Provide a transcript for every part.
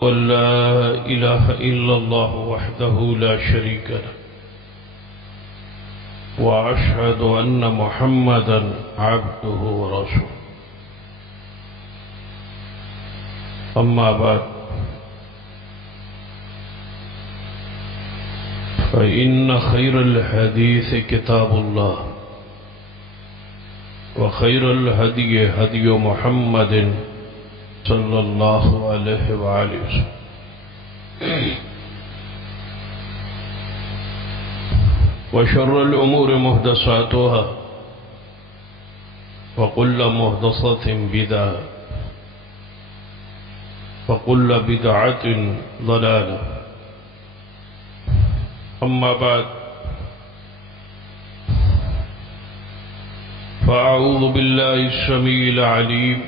ولا إله إلا الله وحده لا شريك له وأشهد أن محمدا عبده ورسوله أما بعد فإن خير الحديث كتاب الله وخير الهدي هدي محمد صلى الله عليه وآله وسلم وشر الأمور محدثاتها وكل محدثة بدعة وكل بدعة ضلالة أما بعد فأعوذ بالله السميع العليم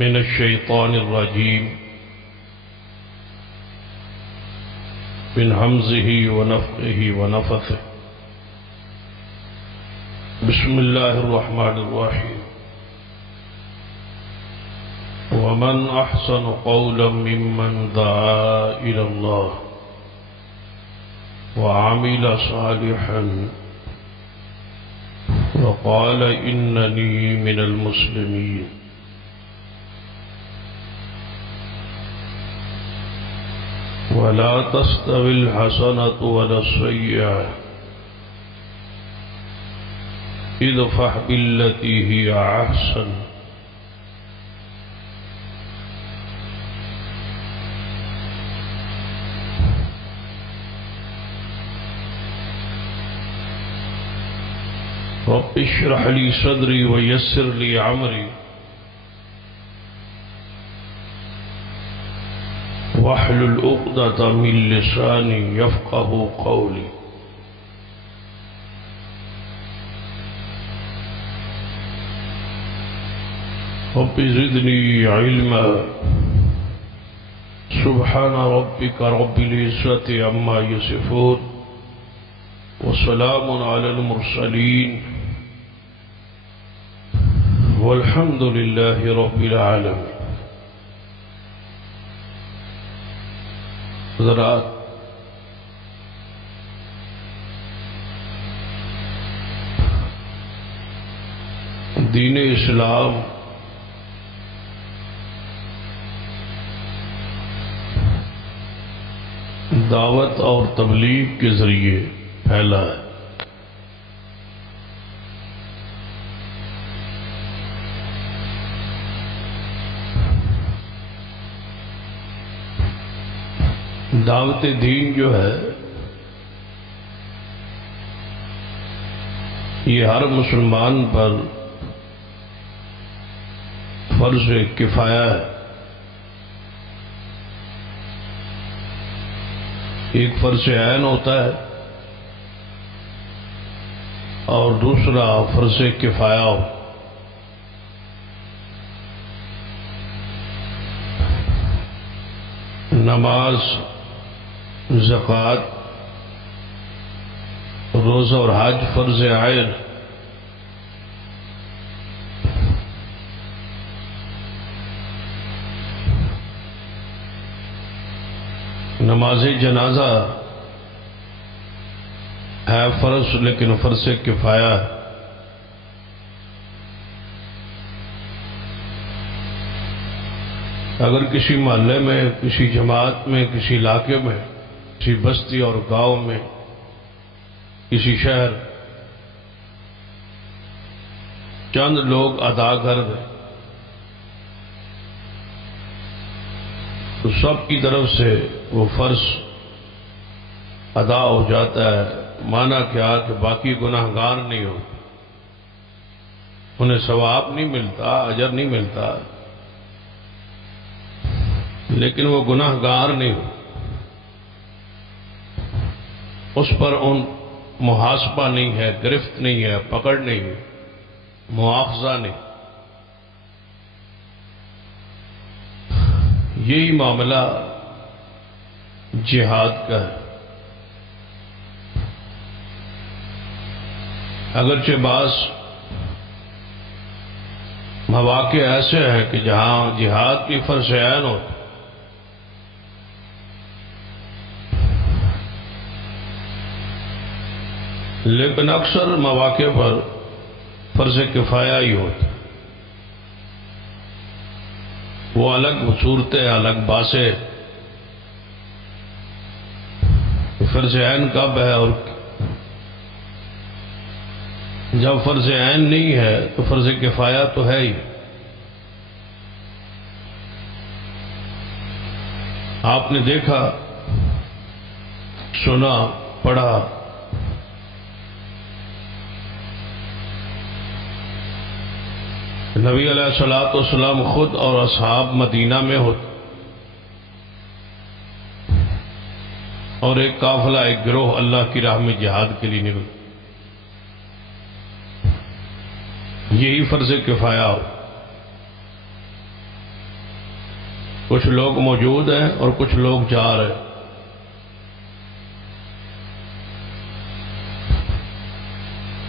من الشيطان الرجيم من همزه ونفخه ونفثه بسم الله الرحمن الرحيم ومن أحسن قولا ممن دعا إلى الله وعمل صالحا وقال إنني من المسلمين ولا تستوي الحسنة ولا السيئة ادفع بالتي هي أحسن رب اشرح لي صدري ويسر لي عمري واحلل عقدة من لساني يفقه قولي رب زدني علما سبحان ربك رب العزة عما يصفون وسلام على المرسلين والحمد لله رب العالمين. حضرات، دین اسلام دعوت اور تبلیغ کے ذریعے پھیلا ہے. دعوت دین جو ہے یہ ہر مسلمان پر فرض کفایہ ہے. ایک فرض عین ہوتا ہے اور دوسرا فرض کفایہ ہو. نماز، زکوٰۃ، روزہ اور حج فرض عین. نماز جنازہ ہے فرض لیکن فرض کفایہ ہے. اگر کسی محلے میں، کسی جماعت میں، کسی علاقے میں، کسی بستی اور گاؤں میں، کسی شہر چند لوگ ادا کر دیں تو سب کی طرف سے وہ فرض ادا ہو جاتا ہے. مانا کیا کہ باقی گناہگار نہیں ہو، انہیں ثواب نہیں ملتا، اجر نہیں ملتا، لیکن وہ گناہگار نہیں ہو، اس پر ان محاسبہ نہیں ہے، گرفت نہیں ہے، پکڑ نہیں ہے، مواخذہ نہیں. یہی معاملہ جہاد کا ہے. اگرچہ بعض مواقع ایسے ہیں کہ جہاں جہاد کی فرض عین ہو، لیکن اکثر مواقع پر فرض کفایہ ہی ہوتا، وہ الگ صورتیں، الگ باتیں، فرض عین کب ہے، اور جب فرض عین نہیں ہے تو فرض کفایہ تو ہے ہی۔ آپ نے دیکھا، سنا، پڑھا، نبی علیہ الصلوۃ والسلام خود اور اصحاب مدینہ میں ہوتے، اور ایک قافلہ، ایک گروہ اللہ کی راہ میں جہاد کے لیے نکل، یہی فرض کفایہ ہو۔ کچھ لوگ موجود ہیں اور کچھ لوگ جا رہے،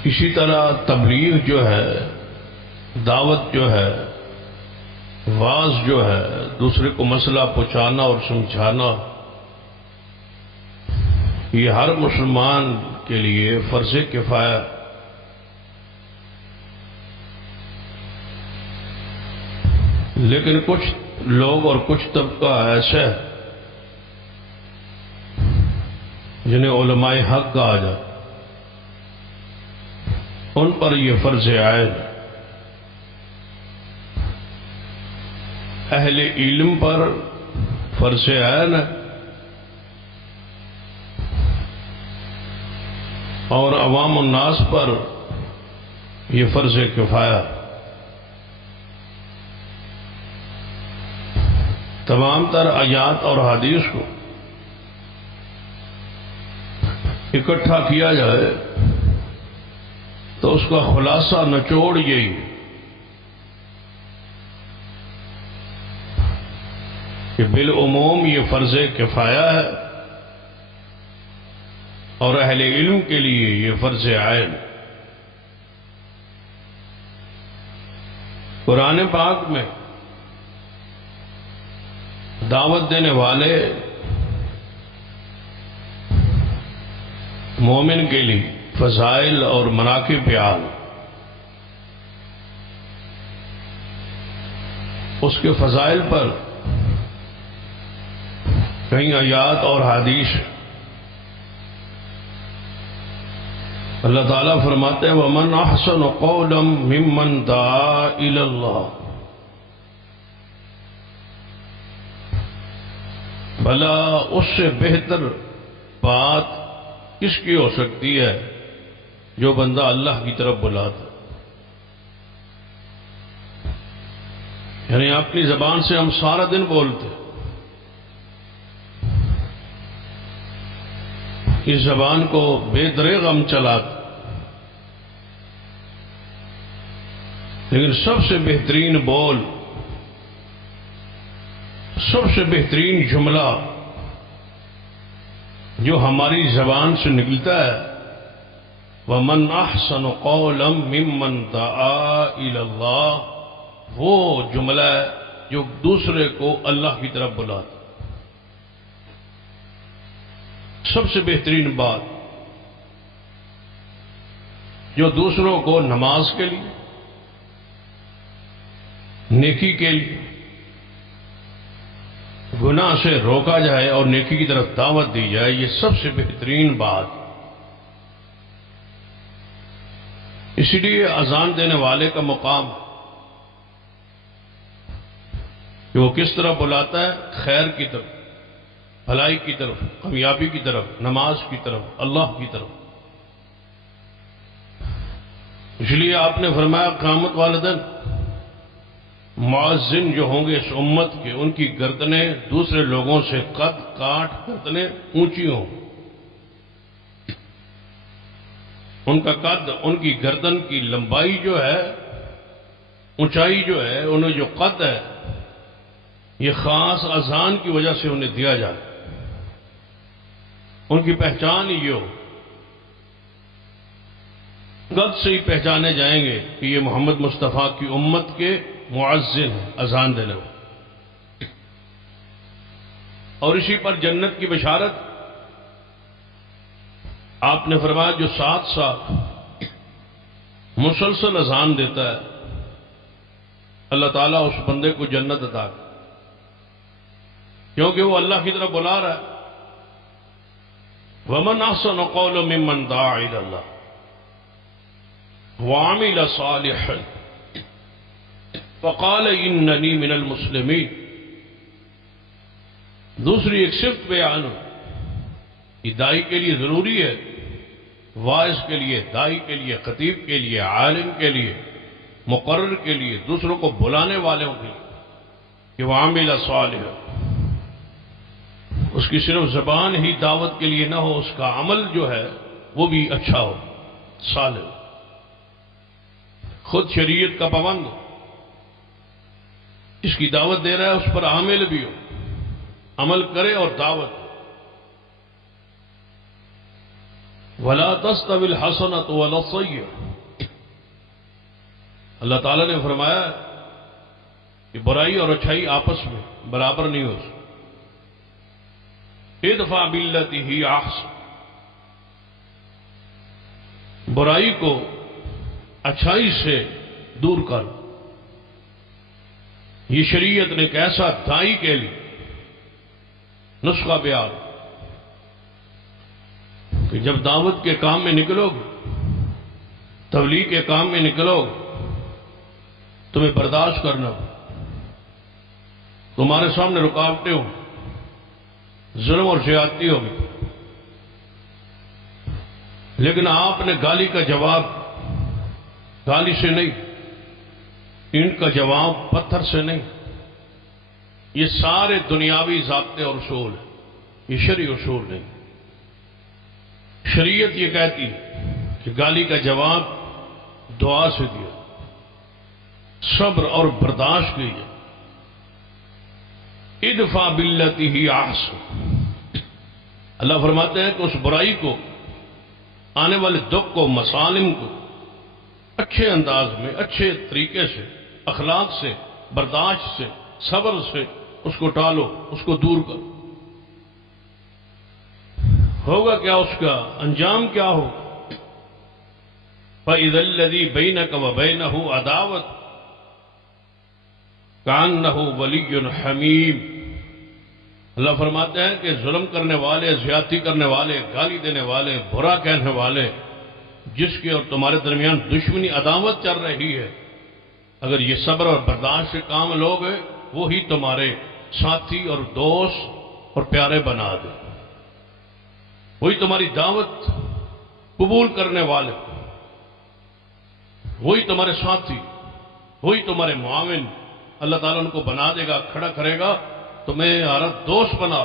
اسی طرح تبلیغ جو ہے، دعوت جو ہے، واعظ جو ہے، دوسرے کو مسئلہ پہنچانا اور سمجھانا، یہ ہر مسلمان کے لیے فرض کفایہ۔ لیکن کچھ لوگ اور کچھ طبقہ ایسے ہے جنہیں علماء حق کہا جائے، ان پر یہ فرض عین، اہل علم پر فرض عین ہے، اور عوام الناس پر یہ فرض کفایہ۔ تمام تر آیات اور حدیث کو اکٹھا کیا جائے تو اس کا خلاصہ نچوڑ یہی کہ بالعموم یہ فرض کفایہ ہے، اور اہل علم کے لیے یہ فرض عین۔ قرآن پاک میں دعوت دینے والے مومن کے لیے فضائل اور مناقب بیان، اس کے فضائل پر کئی آیات اور حدیث۔ اللہ تعالیٰ فرماتے ہیں وَمَنْ أَحْسَنُ قَوْلًا مِّمَّنْ دَعَا إِلَى اللَّهِ، بھلا اس سے بہتر بات کس کی ہو سکتی ہے جو بندہ اللہ کی طرف بلاتا، یعنی اپنی زبان سے ہم سارا دن بولتے، اس زبان کو بے دریغ ہم چلاتے، لیکن سب سے بہترین بول، سب سے بہترین جملہ جو ہماری زبان سے نکلتا ہے، وَمَنْ أَحْسَنُ قَوْلًا مِّمَّنْ دَعَا إِلَى اللَّهِ، وہ جملہ ہے جو دوسرے کو اللہ کی طرف بلاتا۔ سب سے بہترین بات جو دوسروں کو نماز کے لیے، نیکی کے لیے، گناہ سے روکا جائے اور نیکی کی طرف دعوت دی جائے، یہ سب سے بہترین بات۔ اسی لیے اذان دینے والے کا مقام کہ وہ کس طرح بلاتا ہے، خیر کی طرف، بھلائی کی طرف، کامیابی کی طرف، نماز کی طرف، اللہ کی طرف۔ اس لیے آپ نے فرمایا قیامت والے دن مؤذن جو ہوں گے اس امت کے، ان کی گردنیں دوسرے لوگوں سے قد کاٹ گردنیں اونچی ہوں، ان کا قد، ان کی گردن کی لمبائی جو ہے، اونچائی جو ہے، انہیں جو قد ہے، یہ خاص اذان کی وجہ سے انہیں دیا جائے، ان کی پہچان یہ ہو، قد سے ہی پہچانے جائیں گے کہ یہ محمد مصطفیٰ کی امت کے معزن ہے، اذان دینے والے. اور اسی پر جنت کی بشارت آپ نے فرمایا جو 7 سال مسلسل اذان دیتا ہے اللہ تعالیٰ اس بندے کو جنت عطا کرے، کیونکہ وہ اللہ کی طرف بلا رہا ہے. وَمَنْ أَحْسَنُ قَوْلًا مِّمَّنْ دَعَا إِلَى اللَّهِ وَعَمِلَ صَالِحًا وَقَالَ إِنَّنِي مِنَ الْمُسْلِمِينَ. دوسری ایک صفت بیان ہو کہ دائی کے لیے ضروری ہے، واعظ کے لیے، دائی کے لیے، خطیب کے لیے، عالم کے لیے، مقرر کے لیے، دوسروں کو بلانے والوں کے لیے کہ وَعَمِلَ صَالِحًا، اس کی صرف زبان ہی دعوت کے لیے نہ ہو، اس کا عمل جو ہے وہ بھی اچھا ہو، صالح، خود شریعت کا پابند ہو، اس کی دعوت دے رہا ہے اس پر عامل بھی ہو، عمل کرے اور دعوت. وَلَا تَسْتَوِي الْحَسَنَةُ وَلَا السَّيِّئَةُ. اللہ تعالیٰ نے فرمایا کہ برائی اور اچھائی آپس میں برابر نہیں ہو سکتی. ادفع باللتی ہی احسن، برائی کو اچھائی سے دور کر. یہ شریعت نے ایک ایسا دائی کے لیے نسخہ بیان کہ جب دعوت کے کام میں نکلو گے، تبلیغ کے کام میں نکلو گے، تمہیں برداشت کرنا ہو، تمہارے سامنے رکاوٹیں ہوں، ظلم اور زیادتی ہوگی، لیکن آپ نے گالی کا جواب گالی سے نہیں، اینٹ کا جواب پتھر سے نہیں. یہ سارے دنیاوی ضابطے اور اصول ہیں، یہ شرعی اصول نہیں. شریعت یہ کہتی ہے کہ گالی کا جواب دعا سے دیا، صبر اور برداشت کیجیے. ادفع باللتی ہی احسن. اللہ فرماتے ہیں کہ اس برائی کو، آنے والے دکھ کو، مسالم کو اچھے انداز میں، اچھے طریقے سے، اخلاق سے، برداشت سے، صبر سے اس کو ٹالو، اس کو دور کرو. ہوگا کیا؟ اس کا انجام کیا ہو؟ فَإِذَا الَّذِي بَيْنَكَ وَبَيْنَهُ عَدَاوَةٌ كَأَنَّهُ وَلِيٌّ حَمِيمٌ. اللہ فرماتے ہیں کہ ظلم کرنے والے، زیادتی کرنے والے، گالی دینے والے، برا کہنے والے، جس کے اور تمہارے درمیان دشمنی، عداوت چل رہی ہے، اگر یہ صبر اور برداشت سے کام لوگے، وہی تمہارے ساتھی اور دوست اور پیارے بنا دے، وہی تمہاری دعوت قبول کرنے والے، وہی تمہارے ساتھی، وہی تمہارے معاون. اللہ تعالیٰ ان کو بنا دے گا، کھڑا کرے گا، تمہیں ہمارا دوست بنا.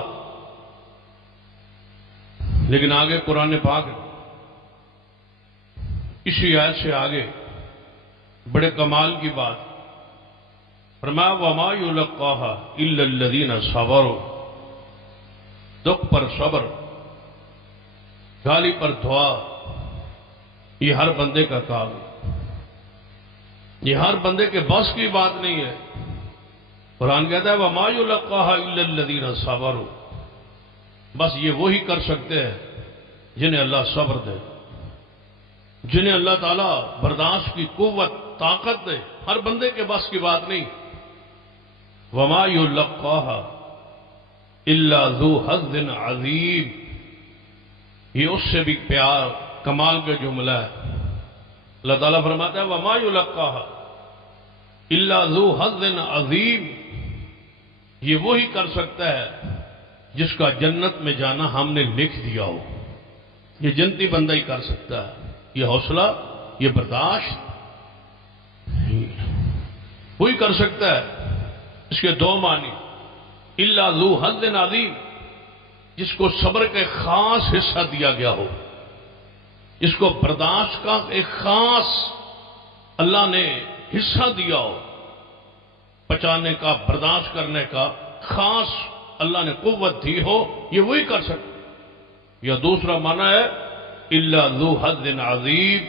لیکن آگے قرآن پاک اسی آیت سے آگے بڑے کمال کی بات فرمایا وَمَا يُلَقَّاهَا إِلَّا الَّذِينَ صَبَرُوا. دکھ پر صبر، گالی پر دعا، یہ ہر بندے کا کام ہے، یہ ہر بندے کے بس کی بات نہیں ہے. قرآن کہتا ہے وَمَا يُلَقَّاهَا إِلَّا الَّذِينَ صَبَرُوا. بس یہ وہی کر سکتے ہیں جنہیں اللہ صبر دے، جنہیں اللہ تعالیٰ برداشت کی قوت، طاقت دے. ہر بندے کے بس کی بات نہیں. وَمَا يُلَقَّاهَا إِلَّا ذُو حَظٍّ عَظِيمٍ. یہ اس سے بھی پیار، کمال کا جملہ ہے. اللہ تعالیٰ فرماتا ہے وَمَا يُلَقَّاهَا إِلَّا ذُو حَظٍّ عَظِيمٍ. یہ وہی کر سکتا ہے جس کا جنت میں جانا ہم نے لکھ دیا ہو. یہ جنتی بندہ ہی کر سکتا ہے. یہ حوصلہ، یہ برداشت وہی کر سکتا ہے. اس کے دو معنی، الا ذو حظ عظیم، جس کو صبر کا ایک خاص حصہ دیا گیا ہو، جس کو برداشت کا ایک خاص اللہ نے حصہ دیا ہو، پچانے کا، برداشت کرنے کا خاص اللہ نے قوت دی ہو، یہ وہی کر سکتا. یا دوسرا معنی ہے الا ذو حظ عظیم،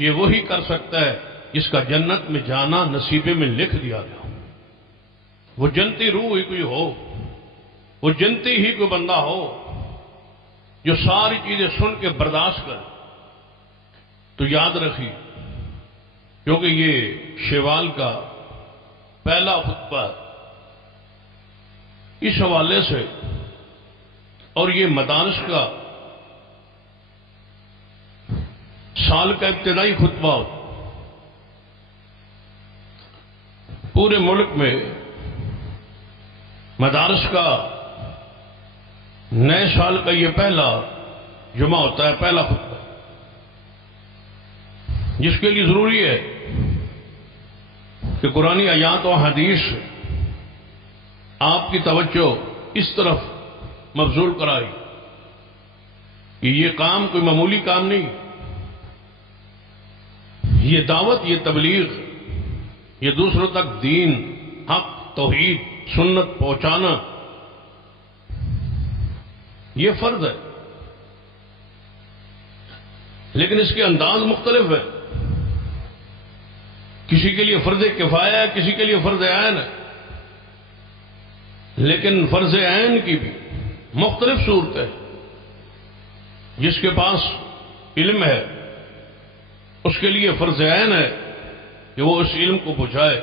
یہ وہی کر سکتا ہے جس کا جنت میں جانا نصیبے میں لکھ دیا گیا، وہ جنتی روح ہی کوئی ہو، وہ جنتی ہی کوئی بندہ ہو جو ساری چیزیں سن کے برداشت کرے، تو یاد رکھیے، کیونکہ یہ شوال کا پہلا خطبہ ہے، اس حوالے سے، اور یہ مدارس کا سال کا ابتدائی خطبہ ہوتا، پورے ملک میں مدارس کا نئے سال کا یہ پہلا جمعہ ہوتا ہے، پہلا خطبہ، جس کے لیے ضروری ہے کہ قرآن آیات و حدیث آپ کی توجہ اس طرف مبذول کرائی کہ یہ کام کوئی معمولی کام نہیں، یہ دعوت، یہ تبلیغ، یہ دوسروں تک دین، حق، توحید، سنت پہنچانا، یہ فرض ہے، لیکن اس کے انداز مختلف ہے، کسی کے لیے فرض کفایہ ہے، کسی کے لیے فرض عین ہے، لیکن فرض عین کی بھی مختلف صورت ہے، جس کے پاس علم ہے اس کے لیے فرض عین ہے کہ وہ اس علم کو پہنچائے،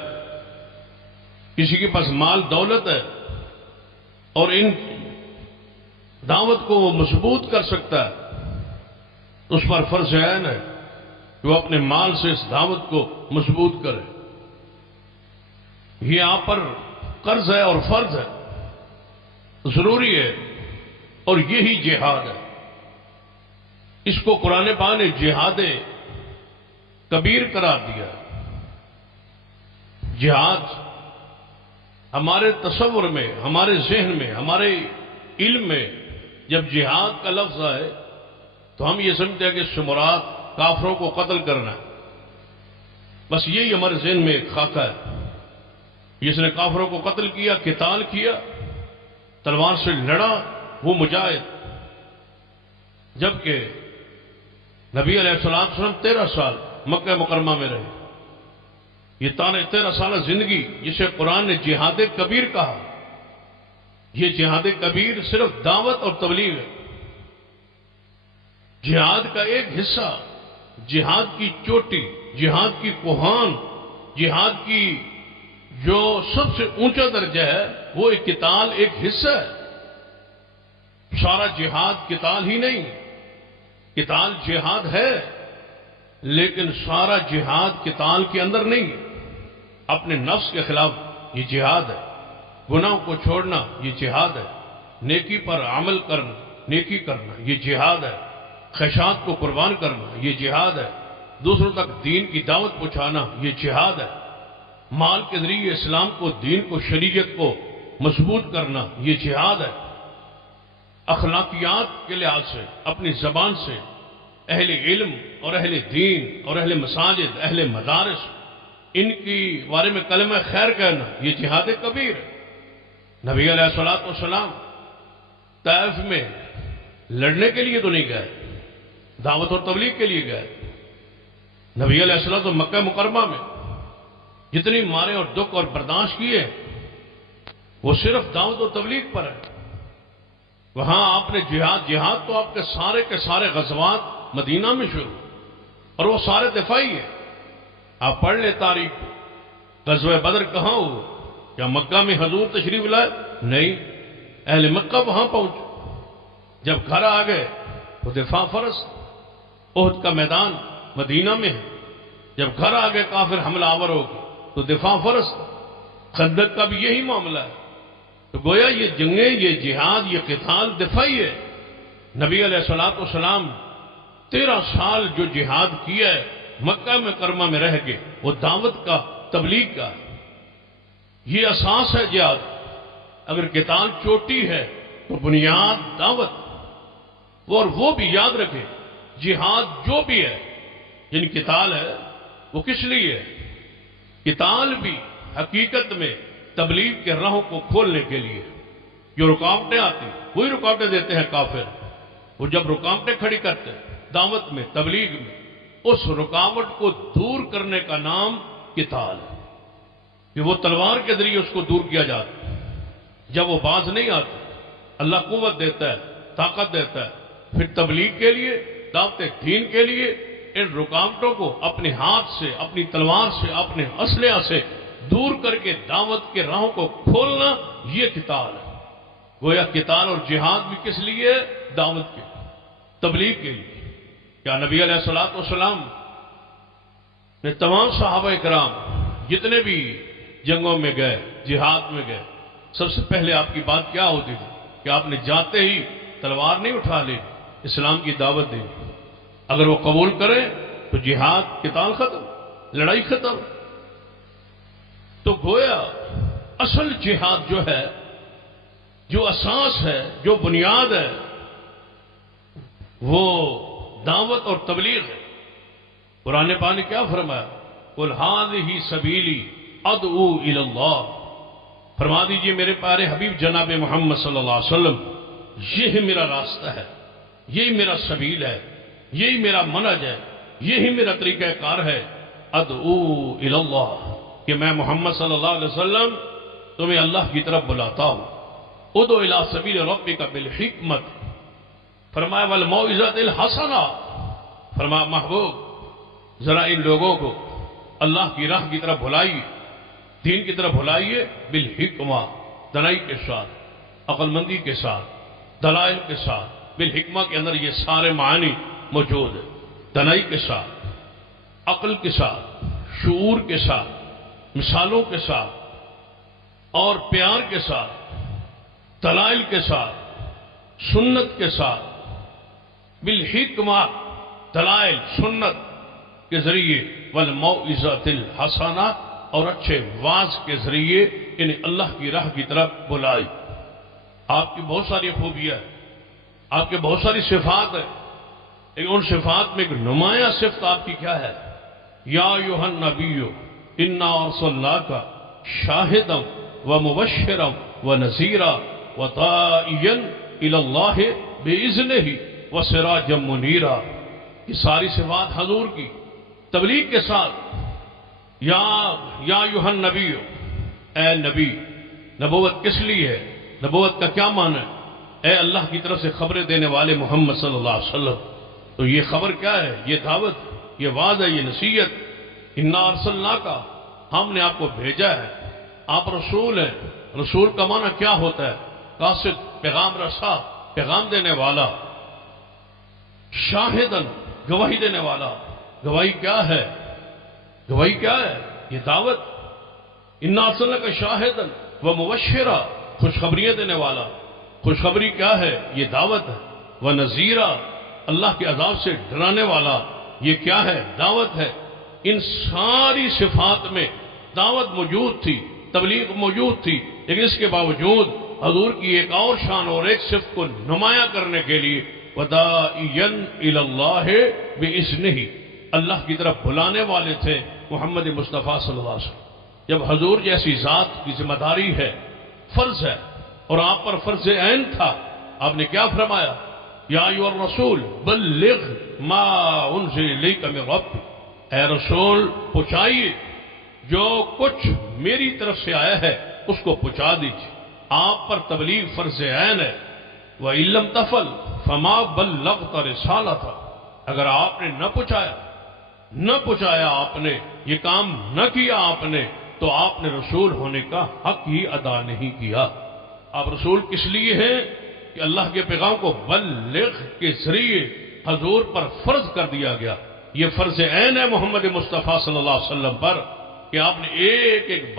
کسی کے پاس مال دولت ہے اور ان دعوت کو وہ مضبوط کر سکتا ہے، اس پر فرض عین ہے کہ وہ اپنے مال سے اس دعوت کو مضبوط کرے، یہ آپ پر قرض ہے اور فرض ہے، ضروری ہے، اور یہی جہاد ہے، اس کو قرآن پاک نے جہاد کبیر قرار دیا ہے۔ جہاد ہمارے تصور میں، ہمارے ذہن میں، ہمارے علم میں جب جہاد کا لفظ آئے تو ہم یہ سمجھتے ہیں کہ اس سے مراد کافروں کو قتل کرنا ہے، بس یہی ہمارے ذہن میں ایک خاکہ ہے، جس نے کافروں کو قتل کیا، قتال کیا، تلوار سے لڑا، وہ مجاہد، جبکہ نبی علیہ السلام 13 سال مکہ مکرمہ میں رہے، یہ 13 سالہ زندگی جسے قرآن نے جہاد کبیر کہا، یہ جہاد کبیر صرف دعوت اور تبلیغ ہے، جہاد کا ایک حصہ، جہاد کی چوٹی، جہاد کی کوہان، جہاد کی جو سب سے اونچا درجہ ہے وہ ایک قتال، ایک حصہ ہے، سارا جہاد قتال ہی نہیں، قتال جہاد ہے لیکن سارا جہاد قتال کے اندر نہیں، اپنے نفس کے خلاف یہ جہاد ہے، گناہوں کو چھوڑنا یہ جہاد ہے، نیکی پر عمل کرنا، نیکی کرنا یہ جہاد ہے، خواہشات کو قربان کرنا یہ جہاد ہے، دوسروں تک دین کی دعوت پہنچانا یہ جہاد ہے، مال کے ذریعے اسلام کو، دین کو، شریعت کو مضبوط کرنا یہ جہاد ہے، اخلاقیات کے لحاظ سے اپنی زبان سے اہل علم اور اہل دین اور اہل مساجد، اہل مدارس، ان کی بارے میں کلمہ خیر کہنا یہ جہاد کبیر ہے۔ نبی علیہ السلام طائف میں لڑنے کے لیے تو نہیں گئے، دعوت اور تبلیغ کے لیے گئے، نبی علیہ السلام تو مکہ مکرمہ میں جتنی مارے اور دکھ اور برداشت کیے وہ صرف دعوت اور تبلیغ پر ہے، وہاں آپ نے جہاد تو آپ کے سارے غزوات مدینہ میں شروع، اور وہ سارے دفاعی ہیں، آپ پڑھ لیں تاریخ، غزوہ بدر کہاں ہو؟ کیا مکہ میں حضور تشریف لائے؟ نہیں، اہل مکہ وہاں پہنچے، جب گھر آ گئے تو دفاع فرض، احد کا میدان مدینہ میں ہے، جب گھر آ گئے کافر حملہ آور ہو گئے تو دفاع فرض، خندق کا بھی یہی معاملہ ہے، تو گویا یہ جنگیں، یہ جہاد، یہ قتال دفاعی ہے۔ نبی علیہ السلام 13 سال جو جہاد کیا ہے مکہ میں کرمہ میں رہ کے، وہ دعوت کا، تبلیغ کا، یہ اساس ہے جہاد۔ اگر قتال چوٹی ہے تو بنیاد دعوت، اور وہ بھی یاد رکھے جہاد جو بھی ہے، یعنی قتال ہے وہ کس لیے ہے؟ قتال بھی حقیقت میں تبلیغ کے راہوں کو کھولنے کے لیے، جو رکاوٹیں آتی وہی رکاوٹیں دیتے ہیں کافر، وہ جب رکاوٹیں کھڑی کرتے ہیں دعوت میں، تبلیغ میں، اس رکاوٹ کو دور کرنے کا نام قتال ہے کہ وہ تلوار کے ذریعے اس کو دور کیا جاتا ہے۔ جب وہ باز نہیں آتا، اللہ قوت دیتا ہے، طاقت دیتا ہے، پھر تبلیغ کے لیے، دعوت دین کے لیے ان رکاوٹوں کو اپنے ہاتھ سے، اپنی تلوار سے، اپنے اسلحہ سے دور کر کے دعوت کے راہوں کو کھولنا، یہ قتال ہے۔ گویا قتال اور جہاد بھی کس لیے؟ دعوت کے، تبلیغ کے لیے۔ کیا نبی علیہ الصلوۃ والسلام نے تمام صحابہ کرام جتنے بھی جنگوں میں گئے، جہاد میں گئے، سب سے پہلے آپ کی بات کیا ہوتی تھی کہ آپ نے جاتے ہی تلوار نہیں اٹھا لی، اسلام کی دعوت دی؟ اگر وہ قبول کریں تو جہاد، قتال ختم، لڑائی ختم۔ تو گویا اصل جہاد جو ہے، جو اساس ہے، جو بنیاد ہے، وہ دعوت اور تبلیغ ہے۔ قرآن پاک نے کیا فرمایا؟ قُلْ هَٰذِهِ سَبِيلِي أَدْعُو إِلَى اللَّهِ، فرما دیجئے میرے پیارے حبیب جناب محمد صلی اللہ علیہ وسلم، یہ میرا راستہ ہے، یہی میرا سبیل ہے، یہی میرا منہج ہے، یہی میرا طریقہ کار ہے۔ ادعو الی اللہ، کہ میں محمد صلی اللہ علیہ وسلم تمہیں اللہ کی طرف بلاتا ہوں۔ ادعو الی سبیل ربک بالحکمت، فرمایا والموعظۃ الحسنہ، فرمایا محبوب ذرا ان لوگوں کو اللہ کی راہ کی طرف بلائیے، دین کی طرف بلائیے، بالحکمہ، دنائی کے ساتھ، عقل مندی کے ساتھ، دلائل کے ساتھ۔ بالحکمہ کے اندر یہ سارے معنی موجود ہیں، دنائی کے ساتھ، عقل کے ساتھ، شعور کے ساتھ، مثالوں کے ساتھ اور پیار کے ساتھ، دلائل کے ساتھ، سنت کے ساتھ۔ بالحکمہ، دلائل، سنت کے ذریعے، والموعظۃ الحسنہ، اور اچھے واعظ کے ذریعے انہیں اللہ کی راہ کی طرف بلائی۔ آپ کی بہت ساری خوبیاں ہیں، آپ کے بہت ساری صفات ہیں، لیکن ان صفات میں ایک نمایاں صفت آپ کی کیا ہے؟ یا ایھا النبی انا ارسلناک شاہدا ومبشرا ونذیرا وداعیا الی اللہ باذنہ وسراجا منیرا۔ یہ ساری صفات حضور کی تبلیغ کے ساتھ، یا ایھا النبی، اے نبی۔ نبوت کس لیے ہے؟ نبوت کا کیا معنی ہے؟ اے اللہ کی طرف سے خبریں دینے والے محمد صلی اللہ علیہ وسلم۔ تو یہ خبر کیا ہے؟ یہ دعوت، یہ وعد ہے، یہ نصیحت۔ انا ارسلناک، ہم نے آپ کو بھیجا ہے، آپ رسول ہیں۔ رسول کا معنی کیا ہوتا ہے؟ قاصد، پیغام رسا، پیغام دینے والا۔ شاہدن، گواہی دینے والا۔ گواہی کیا ہے؟ گواہی کیا ہے؟ یہ دعوت۔ انا ارسلناک شاہدن ومبشرا، خوشخبریاں دینے والا۔ خوشخبری کیا ہے؟ یہ دعوت ہے۔ ونذیرا، اللہ کے عذاب سے ڈرانے والا۔ یہ کیا ہے؟ دعوت ہے۔ ان ساری صفات میں دعوت موجود تھی، تبلیغ موجود تھی، لیکن اس کے باوجود حضور کی ایک اور شان اور ایک صفت کو نمایاں کرنے کے لیے وداعیا الی اللہ باذنہ، اللہ کی طرف بلانے والے تھے محمد مصطفیٰ صلی اللہ علیہ وسلم۔ جب حضور جیسی ذات کی ذمہ داری ہے، فرض ہے، اور آپ پر فرض عین تھا، آپ نے کیا فرمایا؟ یا ایھا الرسول بلغ ما انزل الیک من ربک، اے رسول پہنچائیے جو کچھ میری طرف سے آیا ہے اس کو پہنچا دیجیے۔ آپ پر تبلیغ فرض عین ہے۔ وَإِن لَّمْ تَفْعَلْ فَمَا بَلَّغْتَ رِسَالَتَهُ، اگر آپ نے نہ پہنچایا آپ نے، یہ کام نہ کیا آپ نے، تو آپ نے رسول ہونے کا حق ہی ادا نہیں کیا۔ آپ رسول کس لیے ہیں؟ کہ اللہ کے پیغام کو بلغ کے ذریعے حضور پر فرض کر دیا گیا۔ یہ فرض عین ہے محمد مصطفیٰ صلی اللہ علیہ وسلم پر کہ آپ نے ایک ایک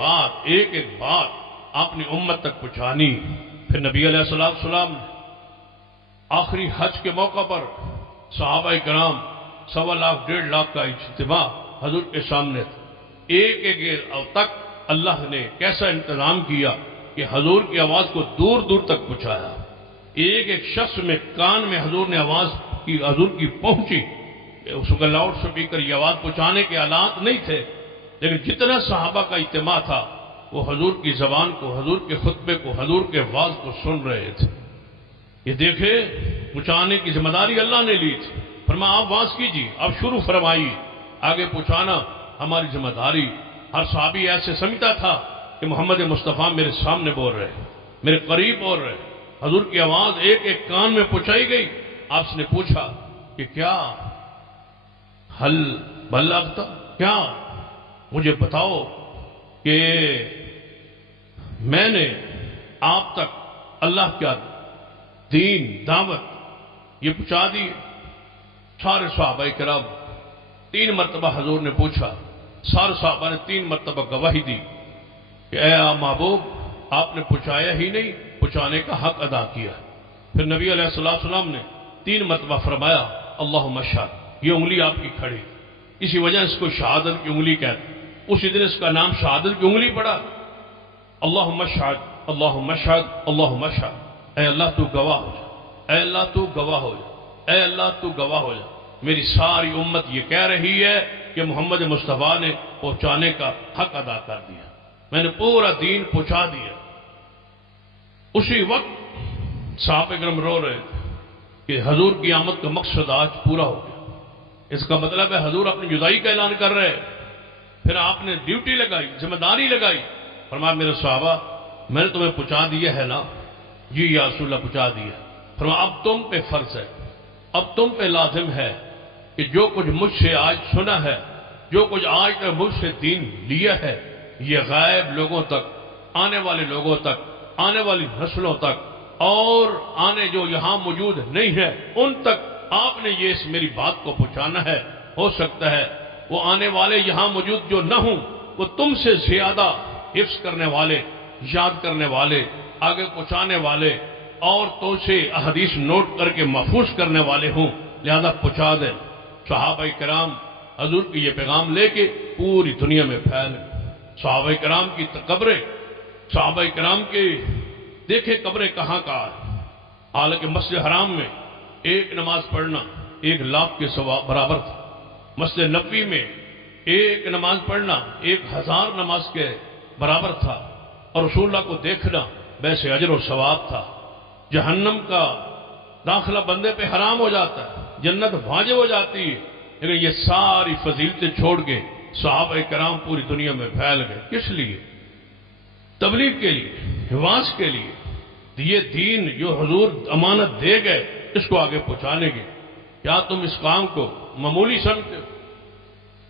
بات اپنی امت تک پہنچانی۔ پھر نبی علیہ السلام نے آخری حج کے موقع پر صحابہ کرام 1.25 لاکھ 1.5 لاکھ کا اجتماع حضور کے سامنے تھا۔ ایک تک اللہ نے کیسا انتظام کیا کہ حضور کی آواز کو دور دور تک پہنچایا۔ ایک شخص میں کان میں حضور نے آواز کی، حضور کی پہنچی۔ اس کو لاؤڈ سپیکر یہ آواز پہنچانے کے آلات نہیں تھے، لیکن جتنا صحابہ کا اجتماع تھا وہ حضور کی زبان کو، حضور کے خطبے کو، حضور کے واعظ کو سن رہے تھے۔ یہ دیکھے، پہنچانے کی ذمہ داری اللہ نے لی تھی، فرمایا آپ واز کیجیے، آپ شروع فرمائیے، آگے پہنچانا ہماری ذمہ داری۔ ہر صحابی ایسے سمجھتا تھا کہ محمد مصطفیٰ میرے سامنے بول رہے، میرے قریب بول رہے۔ حضور کی آواز ایک ایک کان میں پہنچائی گئی۔ آپ نے پوچھا کہ کیا حل بلغت، کیا مجھے بتاؤ کہ میں نے آپ تک اللہ کا دین، دعوت یہ پہنچا دی؟ سارے صحابہ کرام 3 مرتبہ حضور نے پوچھا، سارے صحابہ نے 3 مرتبہ گواہی دی کہ اے محبوب آپ نے پہنچایا ہی نہیں، پہنچانے کا حق ادا کیا۔ پھر نبی علیہ السلام نے 3 مرتبہ فرمایا اللہم اشہد، یہ انگلی آپ کی کھڑی، اسی وجہ اس کو شہادت کی انگلی کہتے، اسی دن اس کا نام شہادت کی انگلی پڑا۔ اللہم اشہد، اللہم اشہد، اللہم اشہد، اے اللہ تو گواہ ہو جا، اے اللہ تو گواہ ہو جا، اے اللہ تو گواہ ہو جا، میری ساری امت یہ کہہ رہی ہے کہ محمد مصطفیٰ نے پہنچانے کا حق ادا کر دیا، میں نے پورا دین پہنچا دیا۔ اسی وقت صحابہ کرام رو رہے تھے کہ حضور کی آمد کا مقصد آج پورا ہو گیا۔ اس کا مطلب ہے حضور اپنی جدائی کا اعلان کر رہے۔ پھر آپ نے ڈیوٹی لگائی، ذمہ داری لگائی، فرمایا میرے صحابہ میں نے تمہیں پہنچا دیا ہے نا؟ جی یا رسول اللہ پہنچا دیا۔ فرمایا اب تم پہ فرض ہے، اب تم پہ لازم ہے کہ جو کچھ مجھ سے آج سنا ہے، جو کچھ آج تک مجھ سے دین لیا ہے، یہ غائب لوگوں تک، آنے والے لوگوں تک، آنے والی نسلوں تک، اور آنے جو یہاں موجود نہیں ہے ان تک آپ نے یہ اس میری بات کو پہنچانا ہے۔ ہو سکتا ہے وہ آنے والے یہاں موجود جو نہ ہوں وہ تم سے زیادہ حفظ کرنے والے، یاد کرنے والے، آگے پہنچانے والے، اور تو سے احادیث نوٹ کر کے محفوظ کرنے والے ہوں، لہذا پہنچا دیں۔ صحابہ کرام حضور کی یہ پیغام لے کے پوری دنیا میں پھیلے۔ صحابہ کرام کی قبریں، صحابہ کرام کے دیکھے قبریں کہاں کہاں ہیں۔ حالانکہ مسجد حرام میں ایک نماز پڑھنا 1,00,000 کے برابر تھا، مسجد نبوی میں ایک نماز پڑھنا 1,000 نماز کے برابر تھا، اور رسول اللہ کو دیکھنا ویسے اجر و ثواب تھا۔ جہنم کا داخلہ بندے پہ حرام ہو جاتا ہے، جنت واجب ہو جاتی ہے، لیکن یہ ساری فضیلتیں چھوڑ کے صحابہ کرام پوری دنیا میں پھیل گئے۔ کس لیے؟ تبلیغ کے لیے، حفاظ کے لیے۔ یہ دین جو حضور امانت دے گئے اس کو آگے پہنچانے کے۔ کیا تم اس کام کو معمولی سمجھتے ہو؟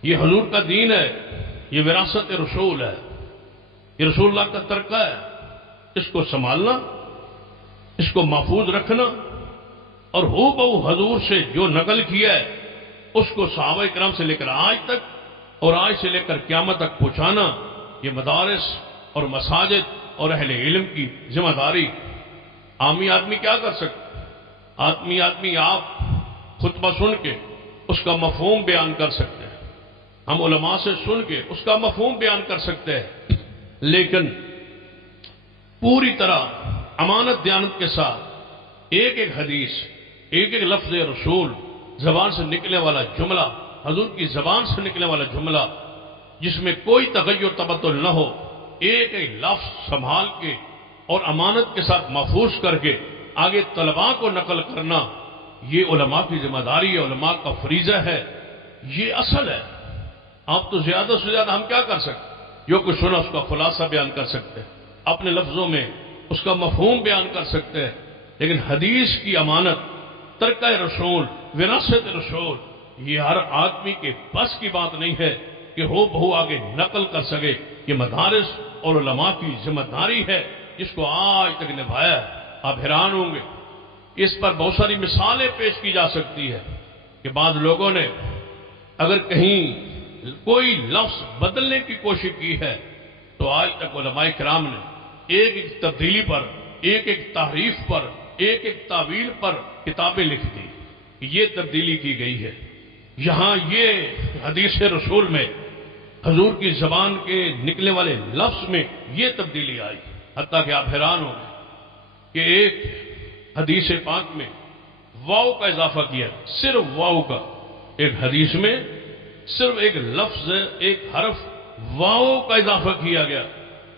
یہ حضور کا دین ہے، یہ وراثت رسول ہے، یہ رسول اللہ کا ترکہ ہے۔ اس کو سنبھالنا، اس کو محفوظ رکھنا، اور ہو بہو حضور سے جو نقل کیا ہے اس کو صحابہ کرام سے لے کر آج تک اور آج سے لے کر قیامت تک پہنچانا، یہ مدارس اور مساجد اور اہل علم کی ذمہ داری۔ عامی آدمی کیا کر سکتے؟ آدمی آپ خطبہ سن کے اس کا مفہوم بیان کر سکتے ہیں، ہم علماء سے سن کے اس کا مفہوم بیان کر سکتے ہیں، لیکن پوری طرح امانت دیانت کے ساتھ ایک ایک حدیث، ایک ایک لفظ رسول، زبان سے نکلنے والا جملہ، حضور کی زبان سے نکلنے والا جملہ جس میں کوئی تغیر تبدل نہ ہو، ایک ایک لفظ سنبھال کے اور امانت کے ساتھ محفوظ کر کے آگے طلباء کو نقل کرنا، یہ علماء کی ذمہ داری ہے، علماء کا فریضہ ہے، یہ اصل ہے۔ آپ تو زیادہ سے زیادہ ہم کیا کر سکتے؟ جو کچھ سنا اس کا خلاصہ بیان کر سکتے ہیں، اپنے لفظوں میں اس کا مفہوم بیان کر سکتے ہیں، لیکن حدیث کی امانت، ترکہ رسول، وراثت رسول، یہ ہر آدمی کے بس کی بات نہیں ہے کہ ہو بہو آگے نقل کر سکے۔ یہ مدارس اور علماء کی ذمہ داری ہے جس کو آج تک نبھایا ہے۔ آپ حیران ہوں گے، اس پر بہت ساری مثالیں پیش کی جا سکتی ہے کہ بعض لوگوں نے اگر کہیں کوئی لفظ بدلنے کی کوشش کی ہے تو آج تک علماء کرام نے ایک ایک تبدیلی پر، ایک ایک تحریف پر، ایک ایک تعویل پر کتابیں لکھ دی کہ یہ تبدیلی کی گئی ہے، یہاں یہ حدیث رسول میں حضور کی زبان کے نکلنے والے لفظ میں یہ تبدیلی آئی، حتیٰ کہ آپ حیران ہوں گے کہ ایک حدیث پاک میں واو کا اضافہ کیا، صرف واو کا، ایک حدیث میں صرف ایک لفظ، ایک حرف واو کا اضافہ کیا گیا،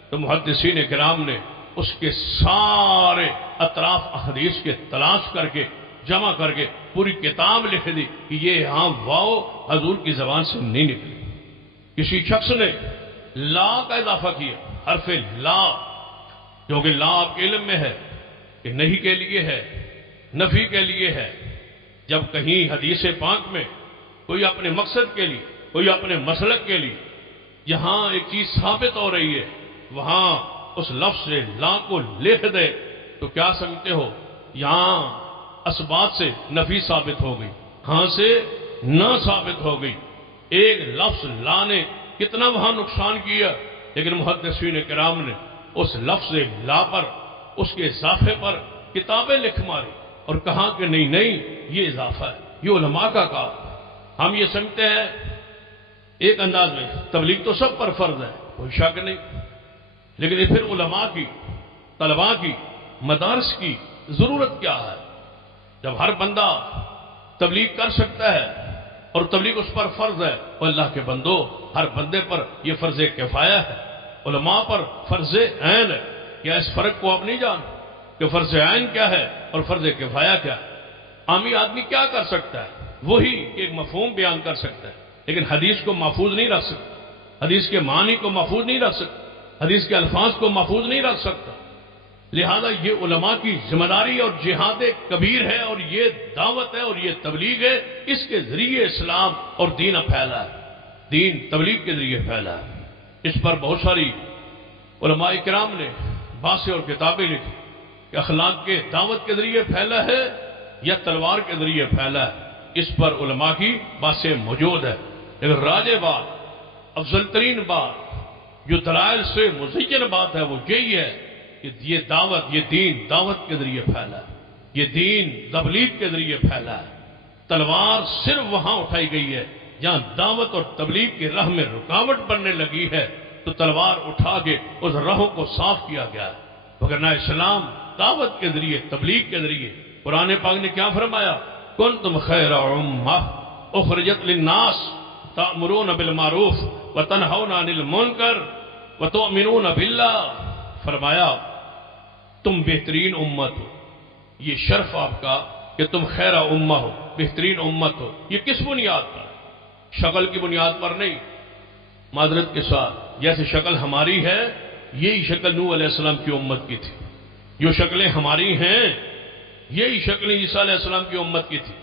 تو محدثین کرام نے اس کے سارے اطراف احادیث کے تلاش کر کے جمع کر کے پوری کتاب لکھ دی کہ یہ ہاں واو حضور کی زبان سے نہیں نکلی. کسی شخص نے لا کا اضافہ کیا، حرف لا، جو کہ لا آپ کے علم میں ہے کہ نہیں کے لیے ہے، نفی کے لیے ہے. جب کہیں حدیث پاک میں کوئی اپنے مقصد کے لیے، کوئی اپنے مسلک کے لیے جہاں ایک چیز ثابت ہو رہی ہے وہاں اس لفظ سے لا کو لکھ دے تو کیا سمجھتے ہو؟ یہاں اسبات سے نفی ثابت ہو گئی، ہاں سے نہ ثابت ہو گئی. ایک لفظ لا نے کتنا وہاں نقصان کیا، لیکن محدثین کرام نے اس لفظ لا پر، اس کے اضافے پر کتابیں لکھ ماری اور کہا کہ نہیں نہیں یہ اضافہ ہے، یہ علماء کا کام. ہم یہ سمجھتے ہیں ایک انداز میں تبلیغ تو سب پر فرض ہے، کوئی شک نہیں، لیکن پھر علماء کی، طلباء کی، مدارس کی ضرورت کیا ہے؟ جب ہر بندہ تبلیغ کر سکتا ہے اور تبلیغ اس پر فرض ہے، تو اللہ کے بندو ہر بندے پر یہ فرض کفایہ ہے، علماء پر فرض عین ہے. کیا اس فرق کو آپ نہیں جان کہ فرض عین کیا ہے اور فرض کفایہ کیا ہے؟ عامی آدمی کیا کر سکتا ہے؟ وہی ایک مفہوم بیان کر سکتا ہے، لیکن حدیث کو محفوظ نہیں رکھ سکتا، حدیث کے معنی کو محفوظ نہیں رکھ سکتا، حدیث کے الفاظ کو محفوظ نہیں رکھ سکتا. لہذا یہ علماء کی ذمہ داری اور جہاد کبیر ہے، اور یہ دعوت ہے اور یہ تبلیغ ہے. اس کے ذریعے اسلام اور دین پھیلا ہے، دین تبلیغ کے ذریعے پھیلا ہے. اس پر بہت ساری علماء کرام نے باتیں اور کتابیں لکھی کہ اخلاق کے دعوت کے ذریعے پھیلا ہے یا تلوار کے ذریعے پھیلا ہے. اس پر علماء کی باتیں موجود ہے، لیکن راج بات، افضل ترین بات، جو دلائل سے مزین بات ہے وہ یہی ہے کہ یہ دعوت، یہ دین دعوت کے ذریعے پھیلا ہے، یہ دین تبلیغ کے ذریعے پھیلا ہے. تلوار صرف وہاں اٹھائی گئی ہے جہاں دعوت اور تبلیغ کی راہ میں رکاوٹ بننے لگی ہے، تو تلوار اٹھا کے اس راہوں کو صاف کیا گیا ہے. وگرنہ اسلام دعوت کے ذریعے، تبلیغ کے ذریعے. قرآن پاک نے کیا فرمایا؟ کنتم خیر امہ اخرجت للناس تأمرون بالمعروف وتنہون عن المنکر وتؤمنون باللہ. فرمایا تم بہترین امت ہو. یہ شرف آپ کا کہ تم خیر امہ ہو، بہترین امت ہو. یہ کس بنیاد پر؟ شکل کی بنیاد پر نہیں. معذرت کے ساتھ جیسے شکل ہماری ہے، یہی شکل نوح علیہ السلام کی امت کی تھی. جو شکلیں ہماری ہیں یہی شکلیں عیسیٰ علیہ السلام کی امت کی تھی.